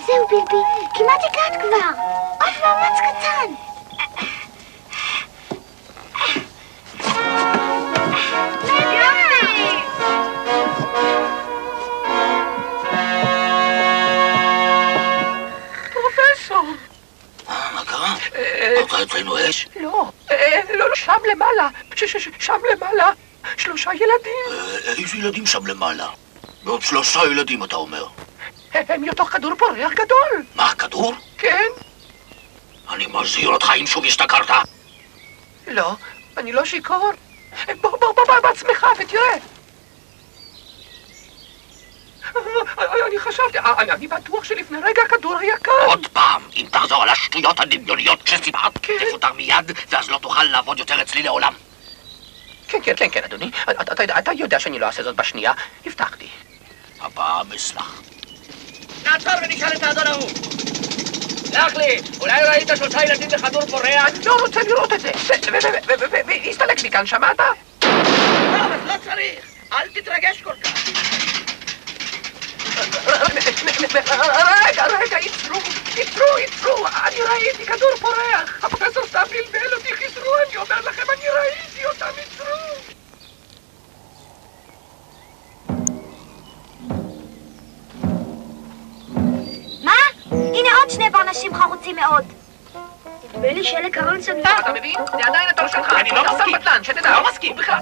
זהו בילבי, כמעט הגעת כבר. עוד מאמץ קטן. פרופסור! מה קרה? אתה אצלנו אש? לא, שם למעלה. שם למעלה. 3 ילדים. איזה ילדים שם למעלה? ועוד 3 ילדים אתה אומר. הם מתוך כדור פורח גדול. מה, כדור? כן. אני מזהיר אותך אם שוב השתכרת. לא, אני לא שיכור. בוא בעצמך ותראה. אני חשבתי, אני בטוח שלפני רגע הכדור היה כאן. עוד פעם, אם תחזור על השטויות הדמיוניות שסיפרת, תפוטר מיד, ואז לא תוכל לעבוד יותר אצלי לעולם. כן, אדוני. אתה יודע שאני לא אעשה זאת בשנייה. הבטחתי. הפעם אסלח. נעצור ונשאל את האדון ההוא. סלח לי, אולי ראית 3 ילדים בכדור פורח? אני לא רוצה לראות את זה. והסתלק לי כאן, שמעת? טוב, אז לא צריך. אל תתרגש כל כך. רגע, עצרו. אני ראיתי כדור פורח. הפרופסור סתם בלבל אותי, חיזרו, אני אומר לכם, אני ראיתי אותם, עצרו. מה? הנה עוד 2 ברנשים חרוצים מאוד. נדמה לי שאלה קרלסון... אתה מבין? זה עדיין התור שלך. אני לא מסכים. בטלן, שתדע. לא מסכים. בכלל.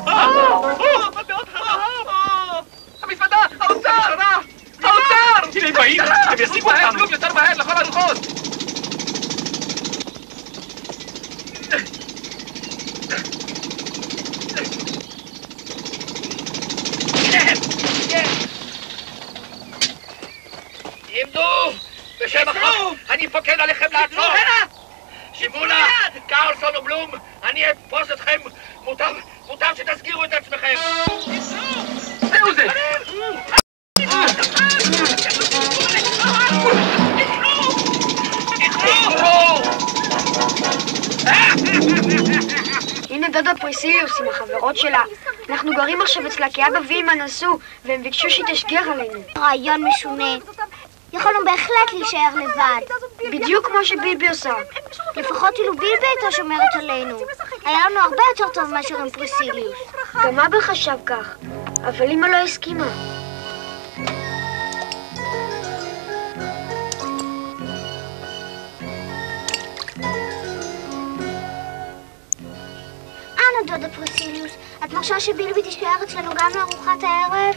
המזוודה, האוצר! הנה הם באים, הם ישיגו אותנו. יותר מהר לכל הרוחות. עמדו! בשם החוק, אני פוקד עליכם לעצור! שיבולה, קרלסון ובלום, אני אתפוס אתכם! מוטב שתסגירו את עצמכם! זהו זה! הנה דודה פריסיליוס עם החברות שלה. אנחנו גרים עכשיו אצלה כי אבא ואמא נסעו, והם ביקשו שהיא תשגיח עלינו. רעיון משונה. יכולנו בהחלט להישאר לבד. בדיוק כמו שבילבי עושה. לפחות אילו בילבי הייתה שומרת עלינו. היה לנו הרבה יותר טוב מאשר עם פריסיליוס. גם אבא חשב כך, אבל אמא לא הסכימה. אנה דודה פריסיליוס, את מרשה שבילבי תישאר אצלנו גם לארוחת הערב?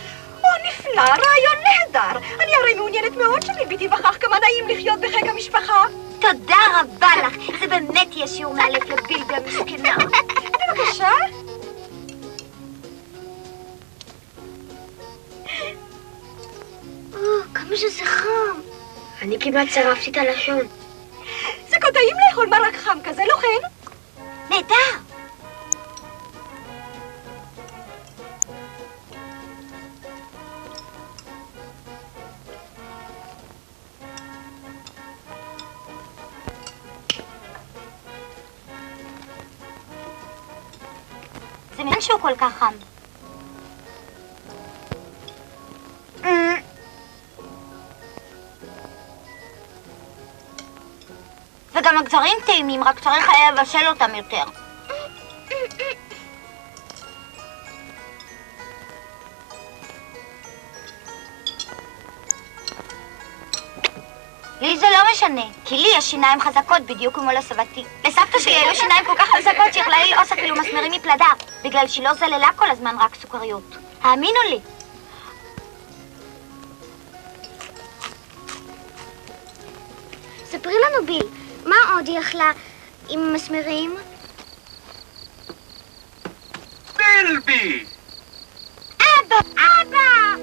נפלא, רעיון נהדר. אני הרי מעוניינת מאוד שבילבי תיווכח כמה נעים לחיות בחיק המשפחה. תודה רבה לך. זה באמת יהיה שיעור מאלף לבילבי המסכנה. בבקשה. כמה שזה חם. אני כמעט שרפתי את הלשון. זה כה טעים לאכול מרק חם כזה, לא כן? נהדר. זה מעניין שהוא כל כך חם. וגם הגזרים טעימים, רק צריך היה לבשל אותם יותר. לי זה לא משנה, כי לי יש שיניים חזקות בדיוק כמו לסבתי. לסבתא שלי היו שיניים כל כך חזקות שיכלה ללעוס אפילו מסמרים מפלדה, בגלל שהיא לא זללה כל הזמן רק סוכריות. האמינו לי. ספרי לנו, ביל, מה עוד היא אכלה עם מסמרים? בילבי! אבא! אבא!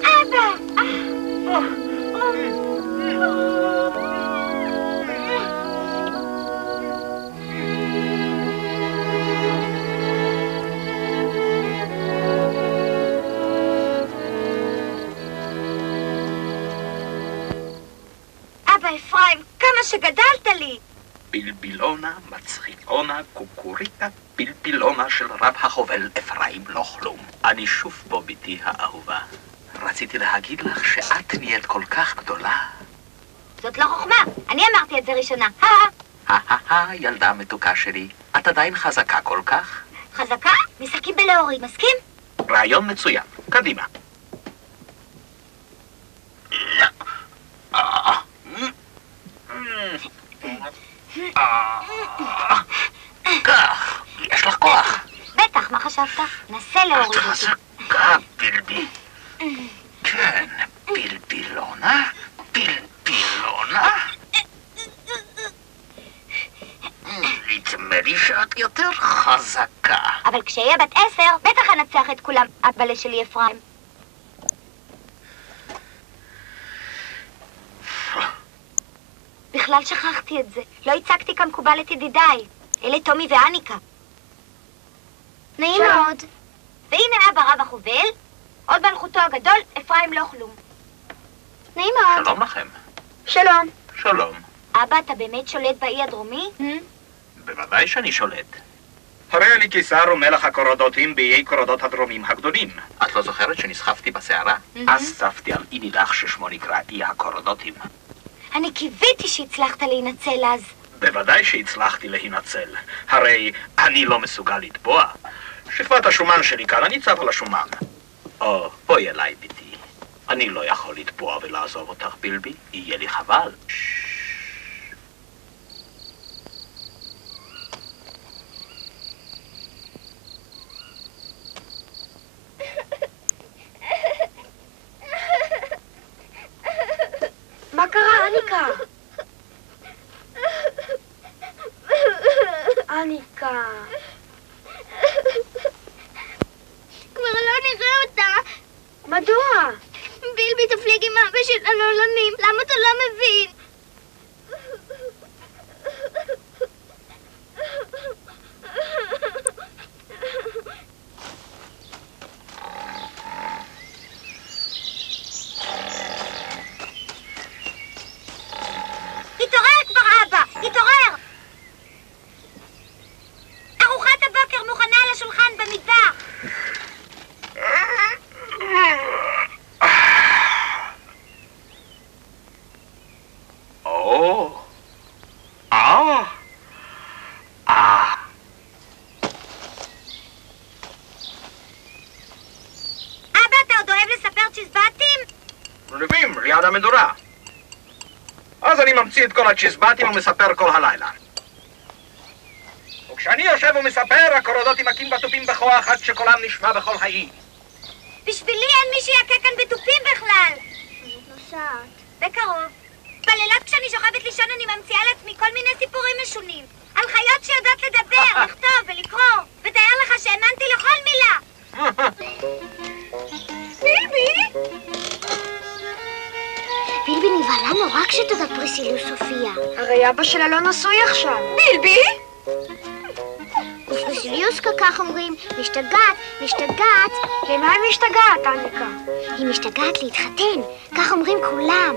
אבא! אבא אפרים, כמה שגדלת לי! בלבילונה, מצחיקונה, קוקוריקה, בלבילונה של רב החובל אפרים לא כלום. אני שוב בו ביתי האהובה. רציתי להגיד לך שאת נהיית כל כך גדולה. זאת לא חוכמה, אני אמרתי את זה ראשונה. ילדה מתוקה שלי, את עדיין חזקה כל כך? חזקה? משחקים בלהוריד, מסכים? רעיון מצוין, קדימה. כך, יש לך כוח. בטח, מה חשבת? נסה להוריד אותי. את חזקה, בלבי. כן, בלבילונה, בלבילונה. נדמה לי שאת יותר חזקה. אבל כשאהיה בת 10, בטח אנצח את כולם, אבא שלי אפרים. בכלל שכחתי את זה. לא הצגתי כמקובל את ידידיי. אלה טומי ואניקה. נעים מאוד. והנה אבא רב החובל, עוד מלכותו הגדול, אפרים לא כלום. נעים מאוד. שלום לכם. שלום. שלום. אבא, אתה באמת שולט באי הדרומי? בוודאי שאני שולט. הרי אני קיסר ומלך הקורודותים באיי קורודות הדרומים הגדולים. את לא זוכרת שנסחפתי בסערה? אז ספתי על אי נידח ששמו נקרא אי הקורודותים. אני קיוויתי שהצלחת להינצל אז. בוודאי שהצלחתי להינצל. הרי אני לא מסוגל לטבוע. שכבת השומן שלי כאן, אני צב על השומן. או, בואי אליי, ביתי. אני לא יכול לטבוע ולעזוב אותך, בלבי. יהיה לי חבל. מה קרה, אניקה? אניקה. כבר לא נראה אותה. מדוע? בילבי תפליג עם אבא של הנולנים. למה אתה לא מבין? התעורר כבר אבא! התעורר! ארוחת הבוקר מוכנה על השולחן במטבח. אבא, אתה עוד אוהב לספר צ'יזבטים? רבים, ליד המדורה. אז אני ממציא את כל הצ'יזבטים ומספר כל הלילה. וכשאני יושב ומספר, הקורודות מכים בתופים בכוח עד שקולם נשמע בכל האי. בשבילי אין מי שיכה כאן בתופים בכלל. זאת נוסעת. בקרוב. בלילות כשאני שוכבת לישון אני ממציאה לעצמי כל מיני סיפורים משונים. על חיות שיודעות לדבר, לכתוב ולקרוא. ותאר לך שהאמנתי לכל מילה. בילבי? בילבי נבהלה נורא כשתדעת פריסיליוס סופיה. הרי אבא שלה לא נשוי עכשיו. בילבי? ופריסיליוס כך אומרים, משתגעת, משתגעת. למה היא משתגעת, אניקה? היא משתגעת להתחתן, כך אומרים כולם.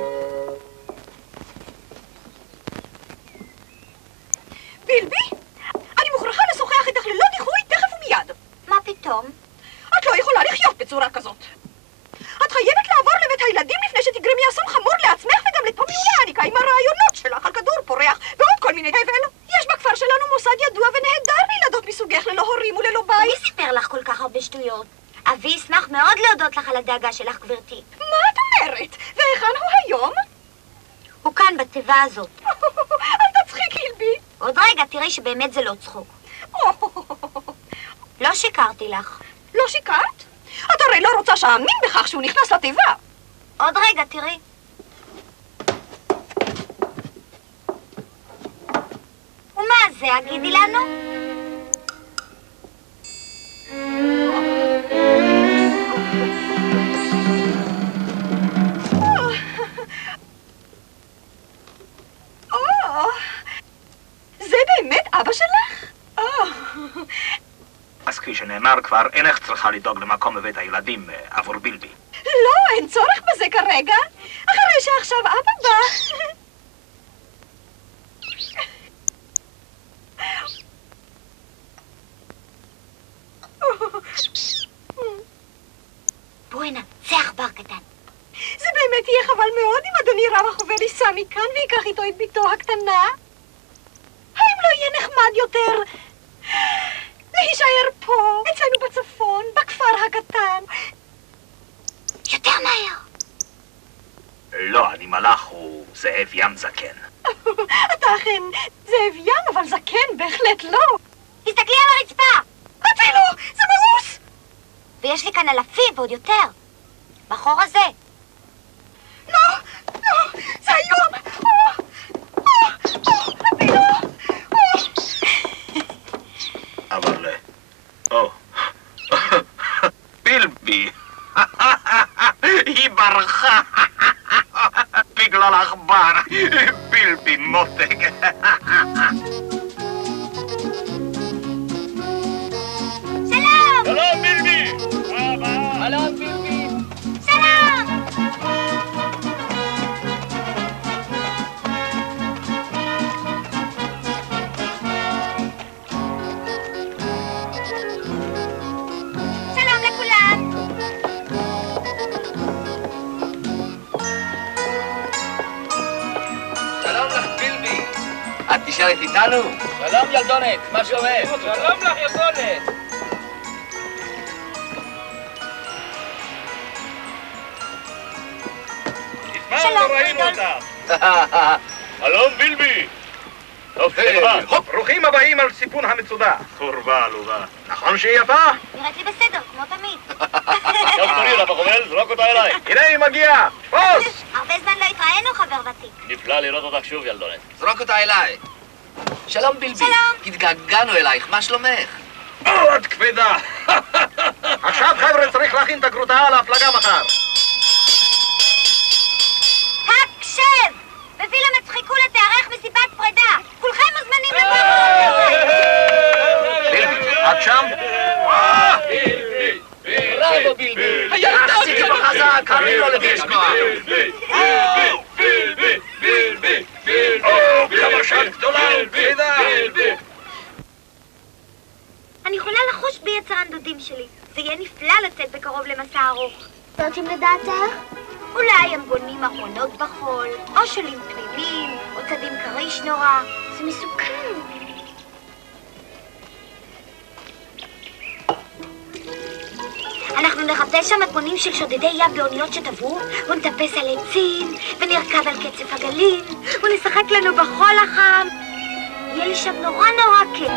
בילבי? אני מוכרחה לשוחח איתך ללא דיחוי תכף ומיד. מה בצורה כזאת. את חייבת לעבור לבית הילדים לפני שתגרמי אסון חמור לעצמך וגם לטומי ולעניקה עם הרעיונות שלך על כדור פורח ועוד כל מיני הבל. יש בכפר שלנו מוסד ידוע ונהדר לילדות מסוגך ללא הורים וללא בית. מי סיפר לך כל כך הרבה שטויות? אבי ישמח מאוד להודות לך על הדאגה שלך, גברתי. מה את אומרת? והיכן הוא היום? הוא כאן, בתיבה הזאת. אל תצחיקי בי. עוד רגע, תראי שבאמת זה לא צחוק. לא שיקרתי לך. לא שיקרת? את הרי לא רוצה שאאמין בכך שהוא נכנס לתיבה. עוד רגע, תראי. ומה זה, הגידי לנו? זה באמת אבא שלך? אז כפי שנאמר כבר, אינך צריכה לדאוג למקום בבית הילדים עבור בילבי. לא, אין צורך בזה כרגע. אחרי שעכשיו אבא בא. בואנה, זה עכבר קטן. זה באמת יהיה חבל מאוד אם אדוני רב החובל ייסע מכאן ויקח איתו את ביתו הקטנה. האם לא יהיה נחמד יותר להישאר פה, אצלנו בצפון, בכפר הקטן? יותר מהר. לא, אני מלאך, הוא זאב ים זקן. אתה אכן זאב ים, אבל זקן בהחלט לא. תסתכלי על הרצפה. אפילו, זה מאוס. ויש לי כאן אלפים ועוד יותר. בחור הזה. לא, לא, זה היום. אפילו. אבל... בילבי. היא ברחה. בגלל עכבר. בילבי מותק. שלום! שלום בילבי! שלום בילבי! שלום! שלום לכולם! שלום לך בילבי! את נשארת איתנו? שלום ילדונת, מה שאומר? שלום לך ילדונת! שלום, ראינו רודולף. אותך! שלום בילבי! טוב, ברוכים הבאים על סיפון המצודה. חורבה עלובה. נכון שהיא יפה? נראית לי בסדר, כמו תמיד. עכשיו תורי רב החובל, זרוק אותה אליי. הנה היא מגיעה. פוס! הרבה זמן לא התראינו, חבר ותיק. נפלא לראות אותך שוב ילדונת. זרוק אותה אליי. שלום בילבי. שלום. התגעגענו אלייך, מה שלומך? עוד כבדה. עכשיו חבר'ה צריך להכין את הגרוטה להפלגה מחר. הקשב! בווילם תחכו לתארך מסיבת פרידה. כולכם מוזמנים לבוא. את שם? בראבו בילבי. עשיתי בחזק, קראי לו לשמוע. כמה שאת גדולה וכבדה. אני יכולה לחוש ביצר הנדודים שלי. זה יהיה נפלא לצאת בקרוב למסע ארוך. יודעים לדעתך? אולי הם בונים ארונות בחול, או שולים פנינים, או צדים כריש נורא. זה מסוכן. אנחנו נחפש שם מטמונים של שודדי ים באוניות שטבעו, ונטפס על עצים, ונרכב על קצף הגלים, ונשחק לנו בחול החם. יהיה לי שם נורא כיף.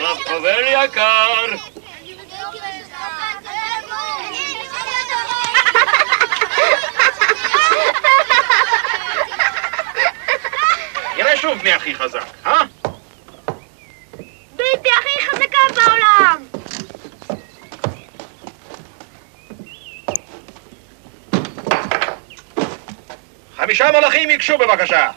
רב חובר יקר! נראה שוב מי הכי חזק, אה? ביבי הכי חזקה בעולם! חמישה מלאכים ייגשו בבקשה.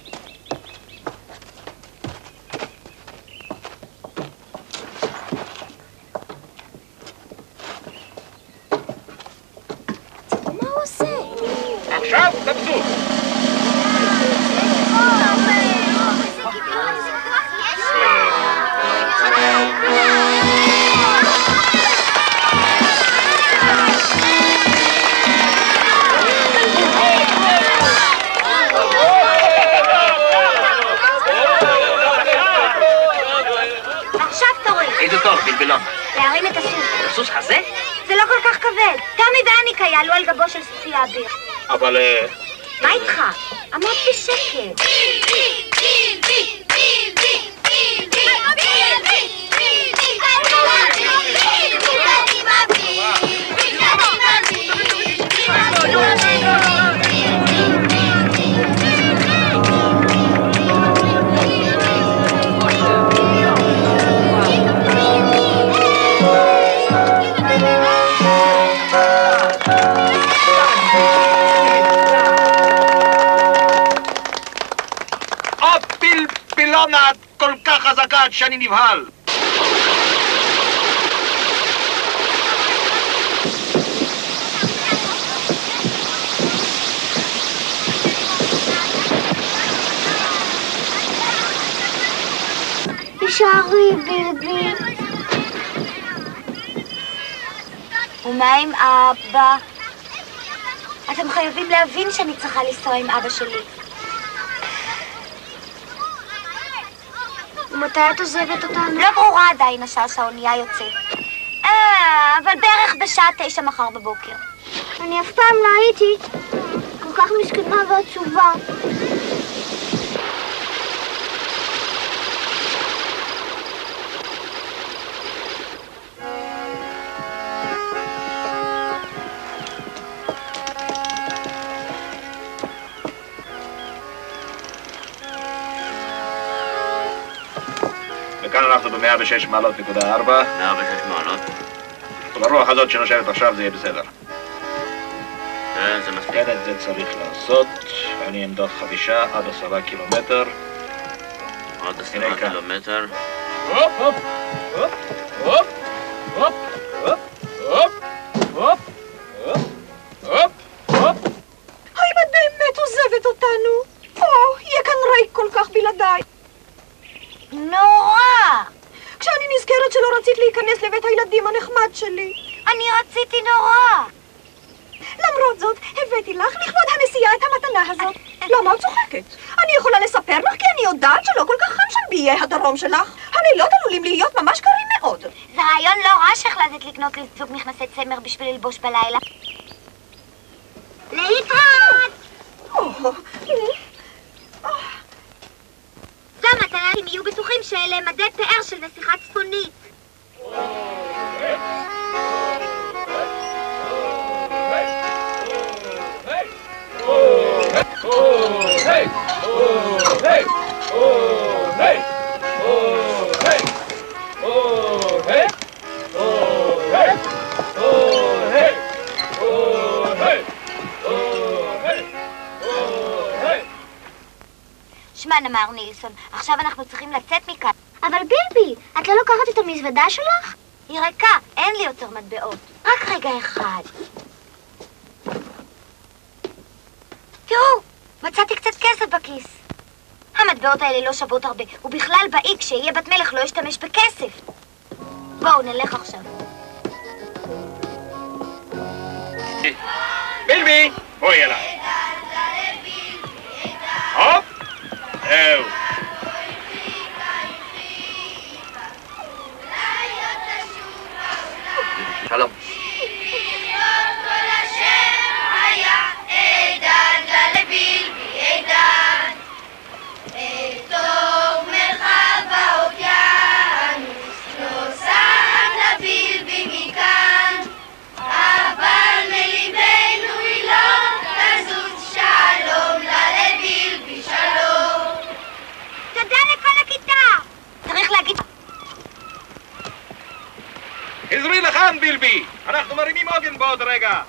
מה הוא עושה? עכשיו תפסו. עכשיו תורי. איזה טוב, בלבלון. להרים את הסוס. הסוס הזה? זה לא כל כך כבד. תמי ואניקה יעלו על גבו של סוסי האביר. אבל... מה איתך? עמוד בשקט. הפלפלונה, את כל כך חזקה עד שאני נבהל. תישארי, בלבי. ומה עם אבא? אתם חייבים להבין שאני צריכה לנסוע עם אבא שלי. ומתי את עוזבת אותנו? לא ברורה עדיין השעה שהאונייה יוצאת. אבל בערך בשעה 9 מחר בבוקר. אני אף פעם לא הייתי כל כך מסכנה ועצובה. וכאן אנחנו ב-106 מעלות נקודה 4. 106 מעלות. ברוח הזאת שנושבת עכשיו זה יהיה בסדר. כן, זה מספיק. כן, את זה צריך לעשות. אני אמדוד 5 עד 10 קילומטר. עוד 10 קילומטר. הופ, הופ, הופ, הופ, הופ, הופ, הופ, הופ, הופ, הופ, הופ. האם את באמת עוזבת אותנו? יהיה כאן ריק כל כך בלעדיי. נורא! כשאני נזכרת שלא רצית להיכנס לבית הילדים הנחמד שלי. אני רציתי נורא. למרות זאת, הבאתי לך לכבוד הנסיעה את המתנה הזאת. למה את צוחקת? אני יכולה לספר לך כי אני יודעת שלא כל כך חם שם באיי הדרום שלך. הלילות עלולים להיות ממש קרים מאוד. זה רעיון לא רע שהחלטת לקנות לי זוג מכנסי צמר בשביל ללבוש בלילה. להתראות! זו המתנה אם יהיו בטוחים שאלה מדי פאר של נסיכה צפונית. שמן, אמר נילסון, עכשיו אנחנו צריכים לצאת מכאן. אבל בילבי, את לא לוקחת את המזוודה שלך? היא ריקה, אין לי יותר מטבעות. רק רגע אחד. תראו, מצאתי קצת כסף בכיס. המטבעות האלה לא שוות הרבה, ובכלל באי כשיהיה בת מלך לא ישתמש בכסף. בואו נלך עכשיו. בילבי, בואי אליי. הופ, זהו. שלום. עזרי לכאן, בילבי! אנחנו מרימים עוגן בעוד רגע!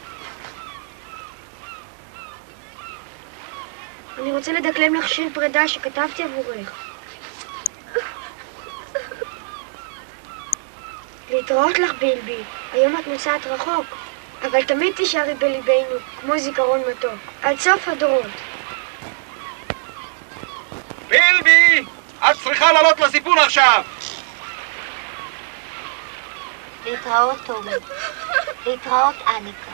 אני רוצה לדקלם לך שיר פרידה שכתבתי עבורך. להתראות לך, בילבי. היום את נוסעת רחוק, אבל תמיד תישארי בליבנו, כמו זיכרון מתוק. עד סוף הדורות. בילבי! את צריכה לעלות לסיפון עכשיו! להתראות, טומי. להתראות, אניקה.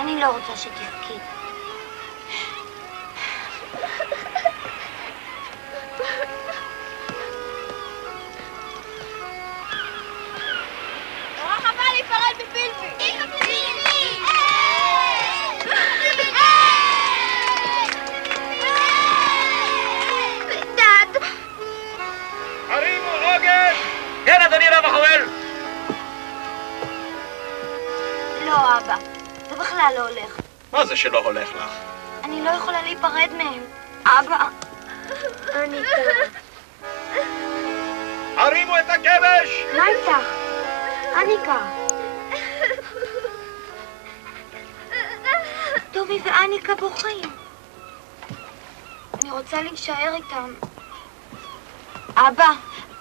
אני לא רוצה שתבכי. נורא חבל להיפרד מבילבי. דד! הרימו עוגן! כן, אדוני רב החובל! לא, אבא. זה בכלל לא הולך. מה זה שלא הולך לך? אני לא יכולה להיפרד מהם. אבא. אניקה. הרימו את הכבש! מה איתך? אניקה. טומי ואניקה בוכים. אני רוצה להישאר איתם.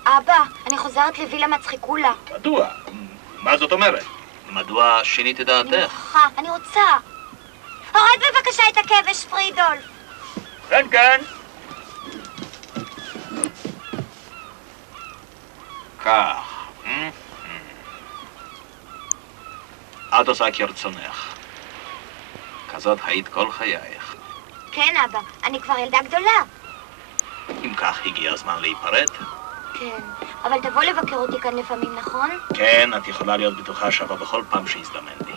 אבא, אני חוזרת לווילה מצחיקולה. מדוע? מה זאת אומרת? מדוע שינית את דעתך? אני רוצה. הורד בבקשה את הכבש, פרידולף. כן, כן. כך. את עושה כרצונך. כזאת היית כל חייך. כן, אבא, אני כבר ילדה גדולה. אם כך, הגיע הזמן להיפרד. כן, אבל תבוא לבקר אותי כאן לפעמים, נכון? כן, את יכולה להיות בטוחה שווה בכל פעם שיזדמן לי.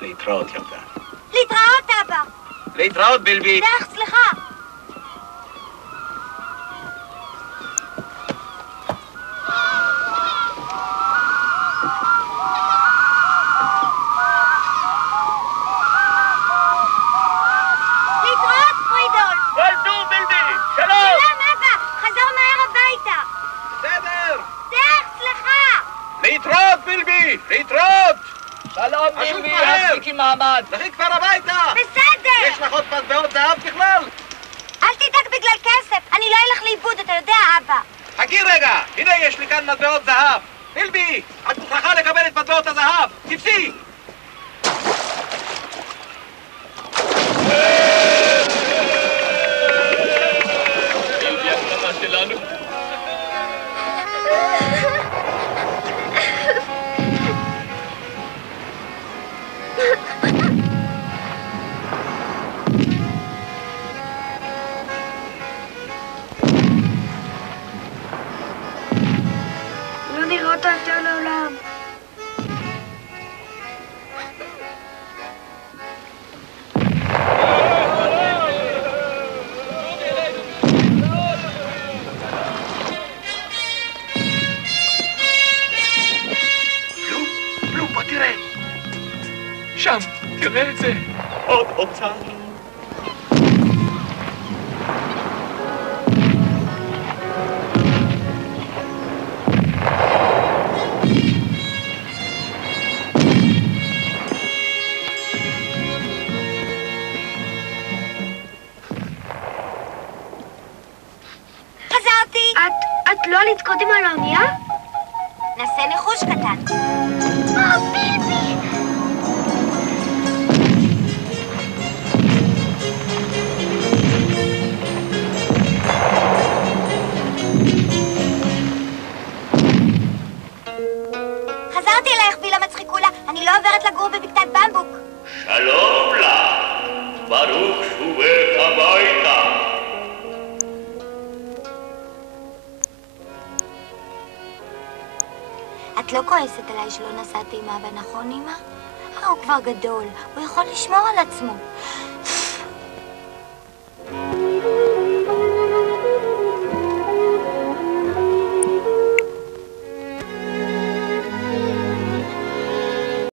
להתראות, ילדה. להתראות, אבא. להתראות, בילבי. סליחה. להתראות, פרידולף. כל טוב, בילבי. שלום. שלום, אבא. חזור מהר הביתה. בסדר. סליחה. להתראות, בילבי. להתראות. שלום, בילבי, החזיקי מעמד. לכי כבר הביתה. בסדר. יש לך עוד מטבעות זהב בכלל? אל תדאג בגלל כסף. אני לא אלך לאיבוד, אתה יודע, אבא. חכי רגע, הנה יש לי כאן מטבעות זהב. בילבי, את מוכרחה לקבל את מטבעות הזהב. תפסי. בילבי הקטנה שלנו. לא נראה אותה יותר לעולם. בלום, בוא תראה. שם, תראה את זה. עוד אוצר. חזרתי. את לא עלית קודם על האונייה? נעשה ניחוש קטן. בילבי! חזרתי אלייך, וילה מצחיקולה. אני לא עוברת לגור בבקתת במבוק. שלום לך, ברוך שובך הביתה. את לא כועסת עליי שלא נסעתי עם אבא, נכון, אמא? הוא כבר גדול, הוא יכול לשמור על עצמו.